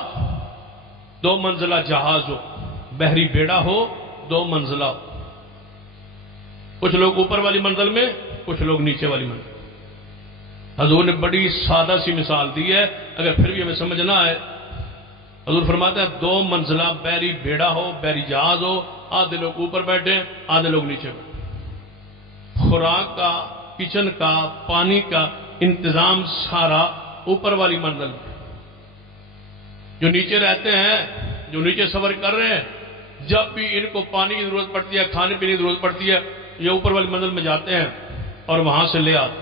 دو منزلہ جہاز ہو، بحری بیڑا ہو، دو منزلہ ہو، کچھ لوگ اوپر والی منزل میں، کچھ لوگ نیچے والی منزل۔ حضور نے بڑی سادہ سی مثال دی ہے، اگر پھر بھی ہمیں سمجھ نہ آئے، حضور فرماتے ہیں دو منزلہ بحری بیڑا ہو، بحری جہاز ہو، آدھے لوگ اوپر بیٹھے، آدھے لوگ نیچے بیٹھے، خوراک کا، کچن کا، پانی کا انتظام سارا اوپر والی منزل میں۔ جو نیچے رہتے ہیں، جو نیچے سفر کر رہے ہیں، جب بھی ان کو پانی کی ضرورت پڑتی ہے، کھانے پینے کی ضرورت پڑتی ہے، یہ اوپر والی منزل میں جاتے ہیں اور وہاں سے لے آتے۔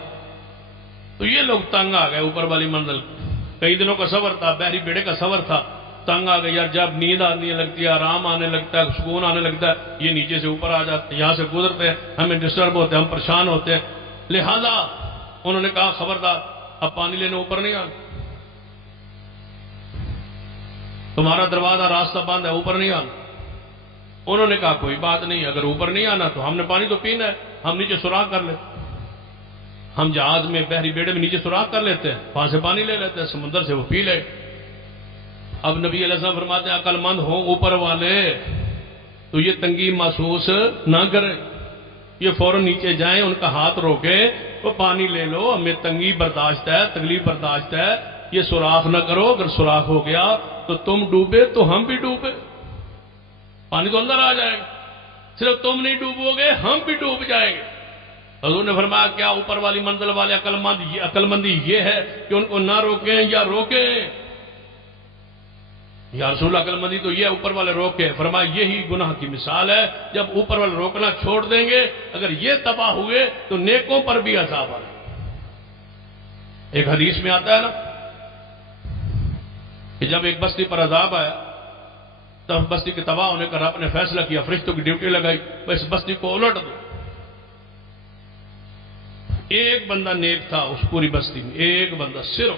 تو یہ لوگ تنگ آ گئے اوپر والی منزل، کئی دنوں کا سفر تھا، بحری بیڑے کا سفر تھا، تنگ آ گئے، یار جب نیند آنے لگتی ہے، آرام آنے لگتا ہے، سکون آنے لگتا ہے، یہ نیچے سے اوپر آ جاتے ہیں، یہاں سے گزرتے ہیں، ہمیں ڈسٹرب ہوتے ہیں، ہم پریشان ہوتے ہیں۔ لہذا انہوں نے کہا خبردار اب پانی لینے اوپر نہیں آ۔ تمہارا دروازہ راستہ بند ہے، اوپر نہیں آنا۔ انہوں نے کہا کوئی بات نہیں، اگر اوپر نہیں آنا تو ہم نے پانی تو پینا ہے، ہم نیچے سوراخ کر لیتے، ہم جہاز میں بحری بیڑے میں نیچے سوراخ کر لیتے ہیں، وہاں سے پانی لے لیتے ہیں، سمندر سے وہ پی لے۔ اب نبی علیہ السلام فرماتے ہیں عقل مند ہوں اوپر والے تو یہ تنگی محسوس نہ کریں، یہ فوراً نیچے جائیں، ان کا ہاتھ روکے، وہ پانی لے لو، ہمیں تنگی برداشت ہے، تکلیف برداشت ہے، یہ سوراخ نہ کرو، اگر سوراخ ہو گیا تو تم ڈوبے تو ہم بھی ڈوبے، پانی تو اندر آ جائے گا، صرف تم نہیں ڈوبو گے ہم بھی ڈوب جائیں گے۔ حضور نے فرمایا کیا اوپر والی منزل والے عقل مندی یہ ہے کہ ان کو نہ روکیں یا روکیں؟ یا رسول اللہ عقل مندی تو یہ اوپر والے روکے، فرمایا یہی گناہ کی مثال ہے، جب اوپر والے روکنا چھوڑ دیں گے اگر یہ تباہ ہوئے تو نیکوں پر بھی عذاب آئے۔ ایک حدیث میں آتا ہے نا کہ جب ایک بستی پر عذاب آیا تب بستی کے تباہ ہونے کا رب نے فیصلہ کیا، فرشتوں کی ڈیوٹی لگائی اس بستی کو الٹ دو۔ ایک بندہ نیک تھا اس پوری بستی میں، ایک بندہ صرف۔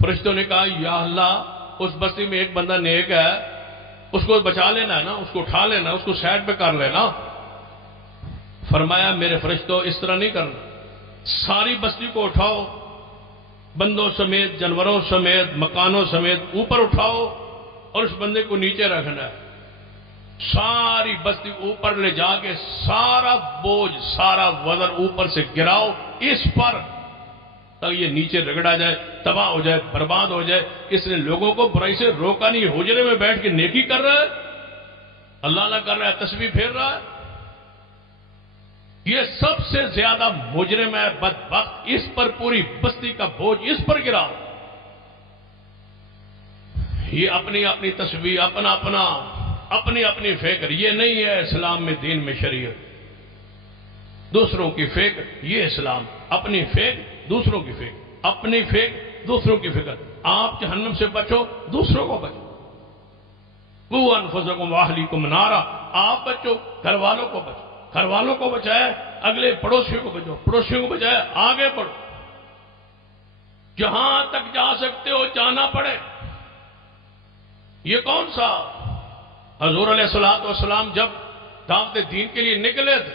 فرشتوں نے کہا یا اللہ اس بستی میں ایک بندہ نیک ہے، اس کو بچا لینا ہے نا، اس کو اٹھا لینا، اس کو سائڈ پہ کر لینا۔ فرمایا میرے فرشتوں اس طرح نہیں کرنا، ساری بستی کو اٹھاؤ، بندوں سمیت، جانوروں سمیت، مکانوں سمیت اوپر اٹھاؤ اور اس بندے کو نیچے رکھنا ہے۔ ساری بستی اوپر لے جا کے سارا بوجھ، سارا وزن اوپر سے گراؤ اس پر تاکہ یہ نیچے رگڑا جائے، تباہ ہو جائے، برباد ہو جائے۔ اس نے لوگوں کو برائی سے روکا نہیں، حجرے میں بیٹھ کے نیکی کر رہا ہے، اللہ اللہ کر رہا ہے، تسبیح پھیر رہا ہے۔ یہ سب سے زیادہ مجرم ہے، بدبخت، اس پر پوری بستی کا بوجھ اس پر گراؤ۔ یہ اپنی اپنی تسبیح، اپنی اپنی فکر، یہ نہیں ہے اسلام میں، دین میں، شریعت۔ دوسروں کی فکر یہ اسلام، اپنی فکر دوسروں کی فکر، اپنی فکر دوسروں کی فکر۔ آپ جہنم سے بچو، دوسروں کو بچو۔ قُوا أَنفُسَكُمْ وَأَهْلِيكُمْ نَارًا، آپ بچو، گھر والوں کو بچو، گھر والوں کو بچائے، اگلے پڑوسیوں کو بچو، پڑوسیوں کو بچائے، آگے بڑھو، جہاں تک جا سکتے ہو جانا پڑے۔ یہ کون سا؟ حضور علیہ السلام جب دعوت دین کے لیے نکلے تھے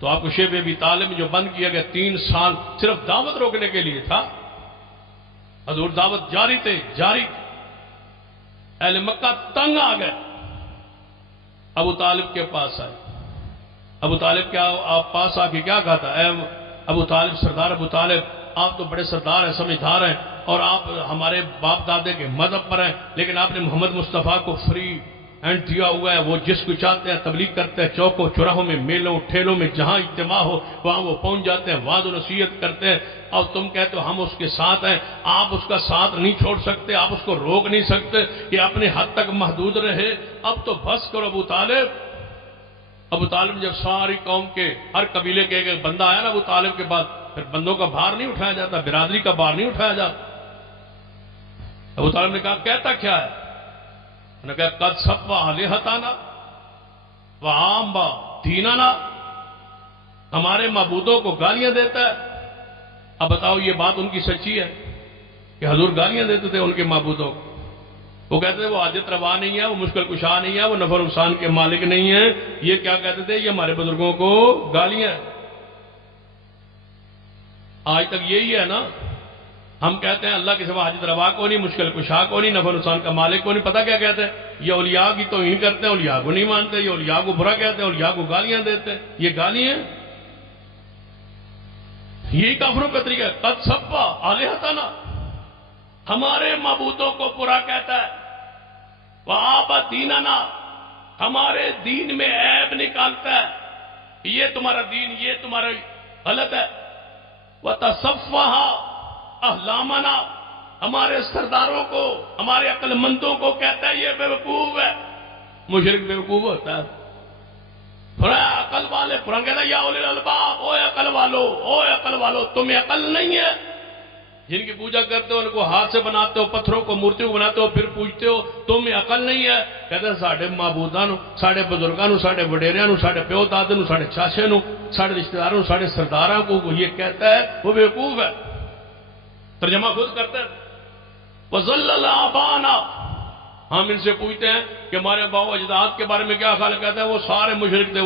تو آپ کو شیب ابی طالب میں جو بند کیا گیا 3 سال صرف دعوت روکنے کے لیے تھا۔ حضور دعوت جاری تھے، جاری۔ اہل مکہ تنگ آ گئے، ابو طالب کے پاس آئے۔ ابو طالب کیا آپ پاس آ کے کیا کہا تھا؟ اے ابو طالب، سردار ابو طالب، آپ تو بڑے سردار ہیں، سمجھدار ہیں، اور آپ ہمارے باپ دادے کے مذہب پر ہیں، لیکن آپ نے محمد مصطفیٰ کو فری اینڈ دیا ہوا ہے، وہ جس کو چاہتے ہیں تبلیغ کرتے ہیں، چوکوں چوراہوں میں، میلوں ٹھیلوں میں، جہاں اجتماع ہو وہاں وہ پہنچ جاتے ہیں، وعظ و نصیحت کرتے ہیں، اور تم کہتے ہو ہم اس کے ساتھ ہیں۔ آپ اس کا ساتھ نہیں چھوڑ سکتے، آپ اس کو روک نہیں سکتے، یہ اپنے حد تک محدود رہے، اب تو بس کرو ابو طالب۔ ابو طالب جب ساری قوم کے ہر قبیلے کے ایک بندہ آیا نا ابو طالب کے بعد، پھر بندوں کا بھار نہیں اٹھایا جاتا، برادری کا بھار نہیں اٹھایا جاتا۔ ابو طالب نے کہا کہتا کیا ہے؟ انہوں نے کہا قد سب آلہتنا وعامبا دیننا، ہمارے معبودوں کو گالیاں دیتا ہے۔ اب بتاؤ یہ بات ان کی سچی ہے کہ حضور گالیاں دیتے تھے ان کے معبودوں کو؟ وہ کہتے تھے وہ حاجت روا نہیں ہے، وہ مشکل کشا نہیں ہے، وہ نفع نقصان کے مالک نہیں ہے۔ یہ کیا کہتے تھے؟ یہ ہمارے بزرگوں کو گالیاں ہیں۔ آج تک یہی ہے نا، ہم کہتے ہیں اللہ کے سوا حاجت روا کو نہیں، مشکل کشا کو نہیں، نفع نقصان کا مالک کو نہیں۔ پتہ کیا کہتے ہیں؟ یہ اولیاء کی توہین کرتے ہیں، اولیاء کو نہیں مانتے، یہ اولیاء کو برا کہتے ہیں، اولیاء کو گالیاں دیتے ہیں۔ یہ گالی ہیں، یہی کافروں کا طریقہ ہے۔ قد سب آلہتنا، ہمارے معبودوں کو برا کہتا ہے، وَآبَ دِینَنَا، ہمارے دین میں عیب نکالتا ہے، یہ تمہارا دین، یہ تمہارا غلط ہے۔ وَتَصَفَّحَ احلامنا، ہمارے سرداروں کو، ہمارے عقل مندوں کو کہتا ہے یہ بیوقوف ہے۔ مشرک بیوقوف ہوتا ہے؟ عقل والے قرآن کہتا ہے یا اولی الالباب، اوے عقل والو، اوے عقل والو، تمہیں عقل نہیں ہے؟ جن کی پوجا کرتے ہو ان کو ہاتھ سے بناتے ہو، پتھروں کو مورتیوں کو بناتے ہو، پھر پوجتے ہو، تمہیں عقل نہیں ہے؟ کہتے ہیں ساڑھے معبوداں نو، ساڑھے بزرگاں نو، ساڑھے وڈیریاں نو، ساڑھے پیو دادے نو، ساڑھے چاچے نو، ساڑھے رشتہ داروں، ساڑھے سرداراں کو یہ کہتا ہے وہ بیوقوف ہے۔ ترجمہ خود کرتے ہیں وَذَلَّلَ آبَانَا. ہم ان سے پوچھتے ہیں کہ ہمارے باؤ اجداد کے بارے میں کیا خیال کہتے ہیں؟ وہ سارے مشرک تھے،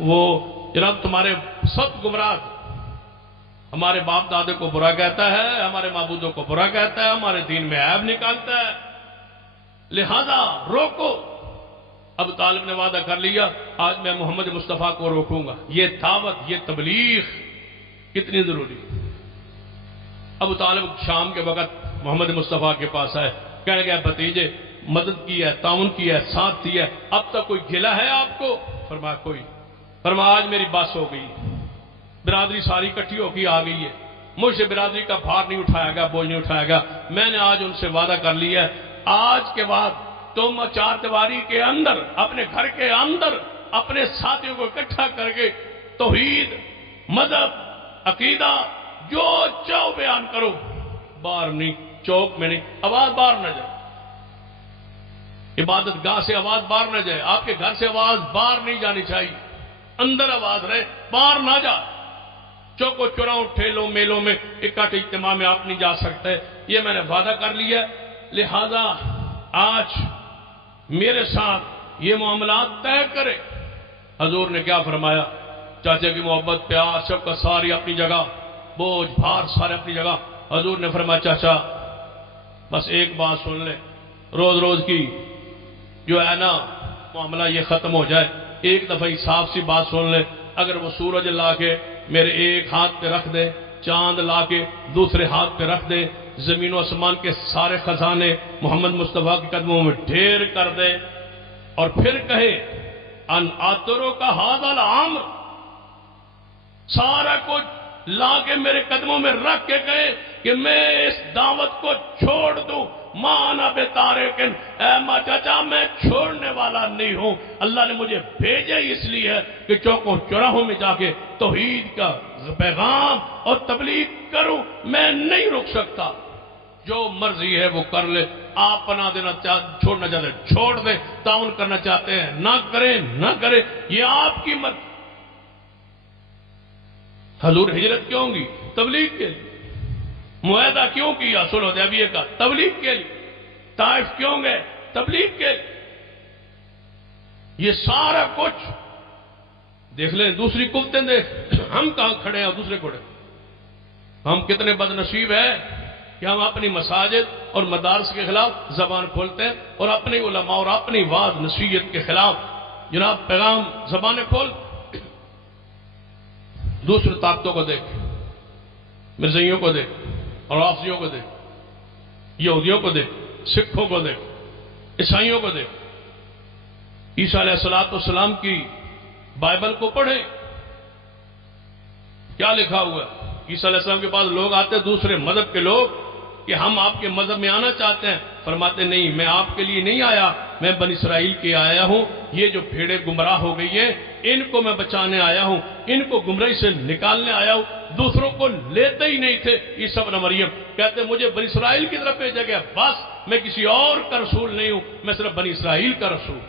وہ جناب تمہارے سب گمراہ تھے. ہمارے باپ دادے کو برا کہتا ہے، ہمارے معبودوں کو برا کہتا ہے، ہمارے دین میں عیب نکالتا ہے، لہذا روکو. ابو طالب نے وعدہ کر لیا آج میں محمد مصطفیٰ کو روکوں گا. یہ دعوت، یہ تبلیغ کتنی ضروری. ابو طالب شام کے وقت محمد مصطفیٰ کے پاس آئے، کہنے گیا بھتیجے مدد کی ہے، تعاون کی ہے، ساتھ دیا ہے، اب تک کوئی گلہ ہے آپ کو؟ فرمایا کوئی. فرمایا آج میری بس ہو گئی، برادری ساری کٹھی ہو کے آ گئی ہے، مجھ سے برادری کا بھار نہیں اٹھایا گیا، بوجھ نہیں اٹھایا گیا. میں نے آج ان سے وعدہ کر لیا ہے آج کے بعد تم چار دیواری کے اندر، اپنے گھر کے اندر اپنے ساتھیوں کو اکٹھا کر کے توحید، مذہب، عقیدہ جو چاہو بیان کرو، باہر نہیں، چوک میں نہیں، آواز باہر نہ جائے. عبادت گاہ سے آواز باہر نہ جائے، آپ کے گھر سے آواز باہر نہیں جانی چاہیے، اندر آواز رہے، باہر نہ جائے. چوکو چوراہوں، ٹھیلوں، میلوں میں اکٹھے اجتماع میں آپ نہیں جا سکتے. یہ میں نے وعدہ کر لیا، لہذا آج میرے ساتھ یہ معاملات طے کرے. حضور نے کیا فرمایا؟ چاچے کی محبت، پیار، سب کا ساری اپنی جگہ، بوجھ بھار سارے اپنی جگہ. حضور نے فرمایا چاچا بس ایک بات سن لے، روز روز کی جو ہے نا معاملہ یہ ختم ہو جائے. ایک دفعہ صاف سی بات سن لے، اگر وہ سورج لا کے میرے ایک ہاتھ پہ رکھ دے، چاند لا کے دوسرے ہاتھ پہ رکھ دے، زمین و آسمان کے سارے خزانے محمد مصطفیٰ کے قدموں میں ڈھیر کر دے، اور پھر کہے ان آترو کا ہاذا الامر، سارا کچھ لا کے میرے قدموں میں رکھ کے کہے کہ میں اس دعوت کو چھوڑ دوں، مانا بے تارکن، اے ماں چاچا میں چھوڑنے والا نہیں ہوں. اللہ نے مجھے بھیجا اس لیے ہے کہ چوکوں چوراہوں میں جا کے توحید کا پیغام اور تبلیغ کروں. میں نہیں رک سکتا، جو مرضی ہے وہ کر لے. آپ پناہ دینا چھوڑنا چاہتے ہیں چھوڑ دیں، تعاون کرنا چاہتے ہیں نہ کریں نہ کریں، یہ آپ کی مرضی. حضور ہجرت کیوں کی؟ تبلیغ کے لیے. معاہدہ کیوں کیا صلح حدیبیہ کا؟ تبلیغ کے لیے. طائف کیوں گئے؟ تبلیغ کے لیے. یہ سارا کچھ دیکھ لیں. دوسری قوتیں دیکھ، ہم کہاں کھڑے ہیں اور دوسرے کھڑے. ہم کتنے بد نصیب ہیں کہ ہم اپنی مساجد اور مدارس کے خلاف زبان کھولتے ہیں، اور اپنے علماء اور اپنی وعظ نصیحت کے خلاف جناب پیغام زبانیں کھول. دوسرے طاقتوں کو دیکھ، مرزائیوں کو دیکھ، اور رافضیوں کو دیکھ، یہودیوں کو دیکھ، سکھوں کو دیکھ، عیسائیوں کو دیکھ. عیسیٰ علیہ السلام کی بائبل کو پڑھیں، کیا لکھا ہوا ہے؟ عیسیٰ علیہ السلام کے پاس لوگ آتے، دوسرے مذہب کے لوگ، کہ ہم آپ کے مذہب میں آنا چاہتے ہیں. فرماتے نہیں، میں آپ کے لیے نہیں آیا، میں بنی اسرائیل کے آیا ہوں. یہ جو بھیڑیں گمراہ ہو گئی ہیں ان کو میں بچانے آیا ہوں، ان کو گمراہی سے نکالنے آیا ہوں. دوسروں کو لیتے ہی نہیں تھے. عیسیٰ ابن مریم کہتے مجھے بنی اسرائیل کی طرف بھیجا گیا، بس میں کسی اور کا رسول نہیں ہوں، میں صرف بنی اسرائیل کا رسول،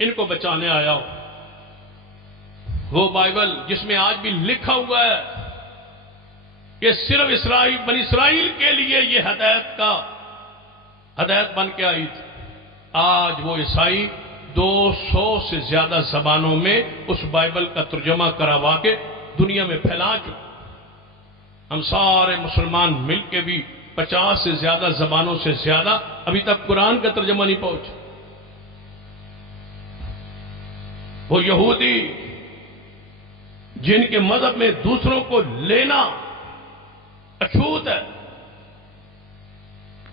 ان کو بچانے آیا ہوں. وہ بائبل جس میں آج بھی لکھا ہوا ہے کہ صرف بنی اسرائیل کے لیے یہ ہدایت بن کے آئی تھی، آج وہ عیسائی 200 سے زیادہ زبانوں میں اس بائبل کا ترجمہ کروا کے دنیا میں پھیلا چکے. ہم سارے مسلمان مل کے بھی 50 سے زیادہ زبانوں سے زیادہ ابھی تک قرآن کا ترجمہ نہیں پہنچا. وہ یہودی جن کے مذہب میں دوسروں کو لینا اچھوت ہے،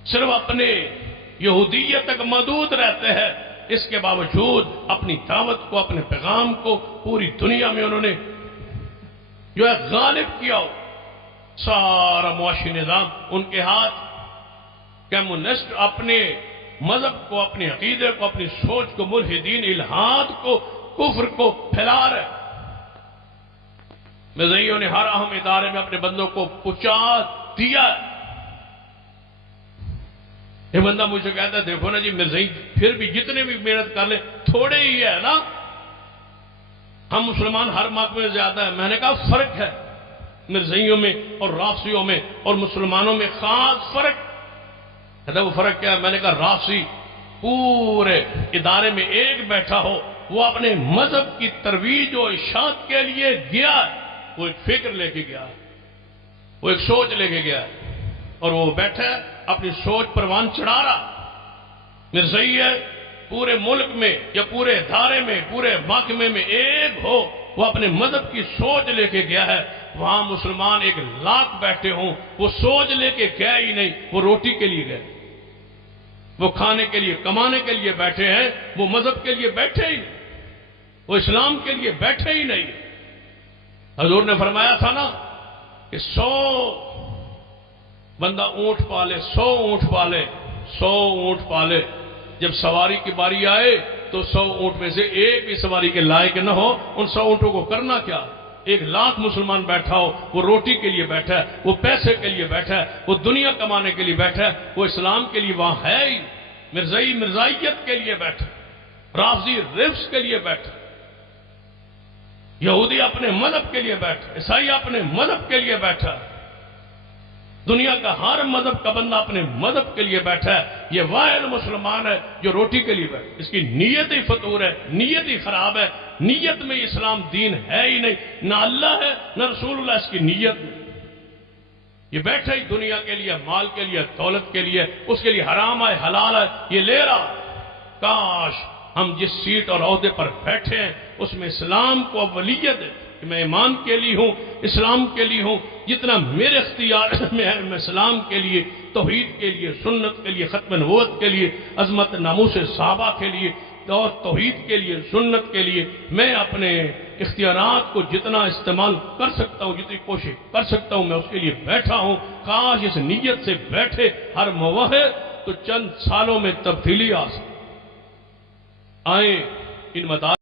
صرف اپنے یہودیت تک محدود رہتے ہیں، اس کے باوجود اپنی دعوت کو، اپنے پیغام کو پوری دنیا میں انہوں نے جو ہے غالب کیا ہو. سارا معاشی نظام ان کے ہاتھ. کمیونسٹ اپنے مذہب کو، اپنے عقیدے کو، اپنی سوچ کو، ملحدین الہاد کو، کفر کو پھیلا رہے. مرزائیوں نے ہر اہم ادارے میں اپنے بندوں کو پہنچا دیا. یہ بندہ مجھے کہتا ہے دیکھو نا جی مرزائی پھر بھی جتنے بھی محنت کر لیں تھوڑے ہی ہے نا، ہم مسلمان ہر محکمے میں زیادہ ہیں. میں نے کہا فرق ہے مرزائیوں میں اور رافضیوں میں اور مسلمانوں میں، خاص فرق. کہتا وہ فرق کیا ہے؟ میں نے کہا رافضی پورے ادارے میں ایک بیٹھا ہو، وہ اپنے مذہب کی ترویج و اشاعت کے لیے گیا ہے، وہ ایک فکر لے کے گیا ہے، وہ ایک سوچ لے کے گیا ہے، اور وہ بیٹھا ہے اپنی سوچ پروان چڑھا رہا۔ مرزائی ہے پورے ملک میں یا پورے ادارے میں پورے محکمے میں ایک ہو، وہ اپنے مذہب کی سوچ لے کے گیا ہے، وہاں مسلمان 1,00,000 بیٹھے ہوں، وہ سوچ لے کے گیا ہی نہیں، وہ روٹی کے لیے گئے، وہ کھانے کے لیے کمانے کے لیے بیٹھے ہیں، وہ مذہب کے لیے بیٹھے ہی نہیں، وہ اسلام کے لیے بیٹھے ہی نہیں۔ حضور نے فرمایا تھا نا کہ 100 بندہ اونٹ پالے، 100 اونٹ پالے، 100 اونٹ پالے، جب سواری کی باری آئے تو 100 اونٹ میں سے ایک بھی سواری کے لائق نہ ہو، ان 100 اونٹوں کو کرنا کیا؟ 1,00,000 مسلمان بیٹھا ہو، وہ روٹی کے لیے بیٹھا ہے، وہ پیسے کے لیے بیٹھا ہے، وہ دنیا کمانے کے لیے بیٹھا ہے، وہ اسلام کے لیے وہاں ہے ہی، مرزائی مرزائیت کے لیے بیٹھا، رافضی رفض کے لیے بیٹھا، یہودی اپنے مذہب کے لیے بیٹھا، عیسائی اپنے مذہب کے لیے بیٹھا، دنیا کا ہر مذہب کا بندہ اپنے مذہب کے لیے بیٹھا ہے۔ یہ واحد مسلمان ہے جو روٹی کے لیے بیٹھا، اس کی نیت ہی فطور ہے، نیت ہی خراب ہے، نیت میں اسلام دین ہے ہی نہیں، نہ اللہ ہے نہ رسول اللہ اس کی نیت میں۔ یہ بیٹھا ہی دنیا کے لیے، مال کے لیے، دولت کے لیے، اس کے لیے حرام ہے حلال ہے یہ لے رہا۔ کاش ہم جس سیٹ اور عہدے پر بیٹھے ہیں اس میں اسلام کو اولیت ہے کہ میں ایمان کے لیے ہوں، اسلام کے لیے ہوں، جتنا میرے اختیار میں ہے میں اسلام کے لیے، توحید کے لیے، سنت کے لیے، ختم نبوت کے لیے، عظمت ناموس صحابہ کے لیے اور توحید کے لیے، سنت کے لیے میں اپنے اختیارات کو جتنا استعمال کر سکتا ہوں، جتنی کوشش کر سکتا ہوں میں اس کے لیے بیٹھا ہوں۔ کاش اس نیت سے بیٹھے ہر موحد تو چند سالوں میں تبدیلی آ سکے۔ آئیں ان مدارس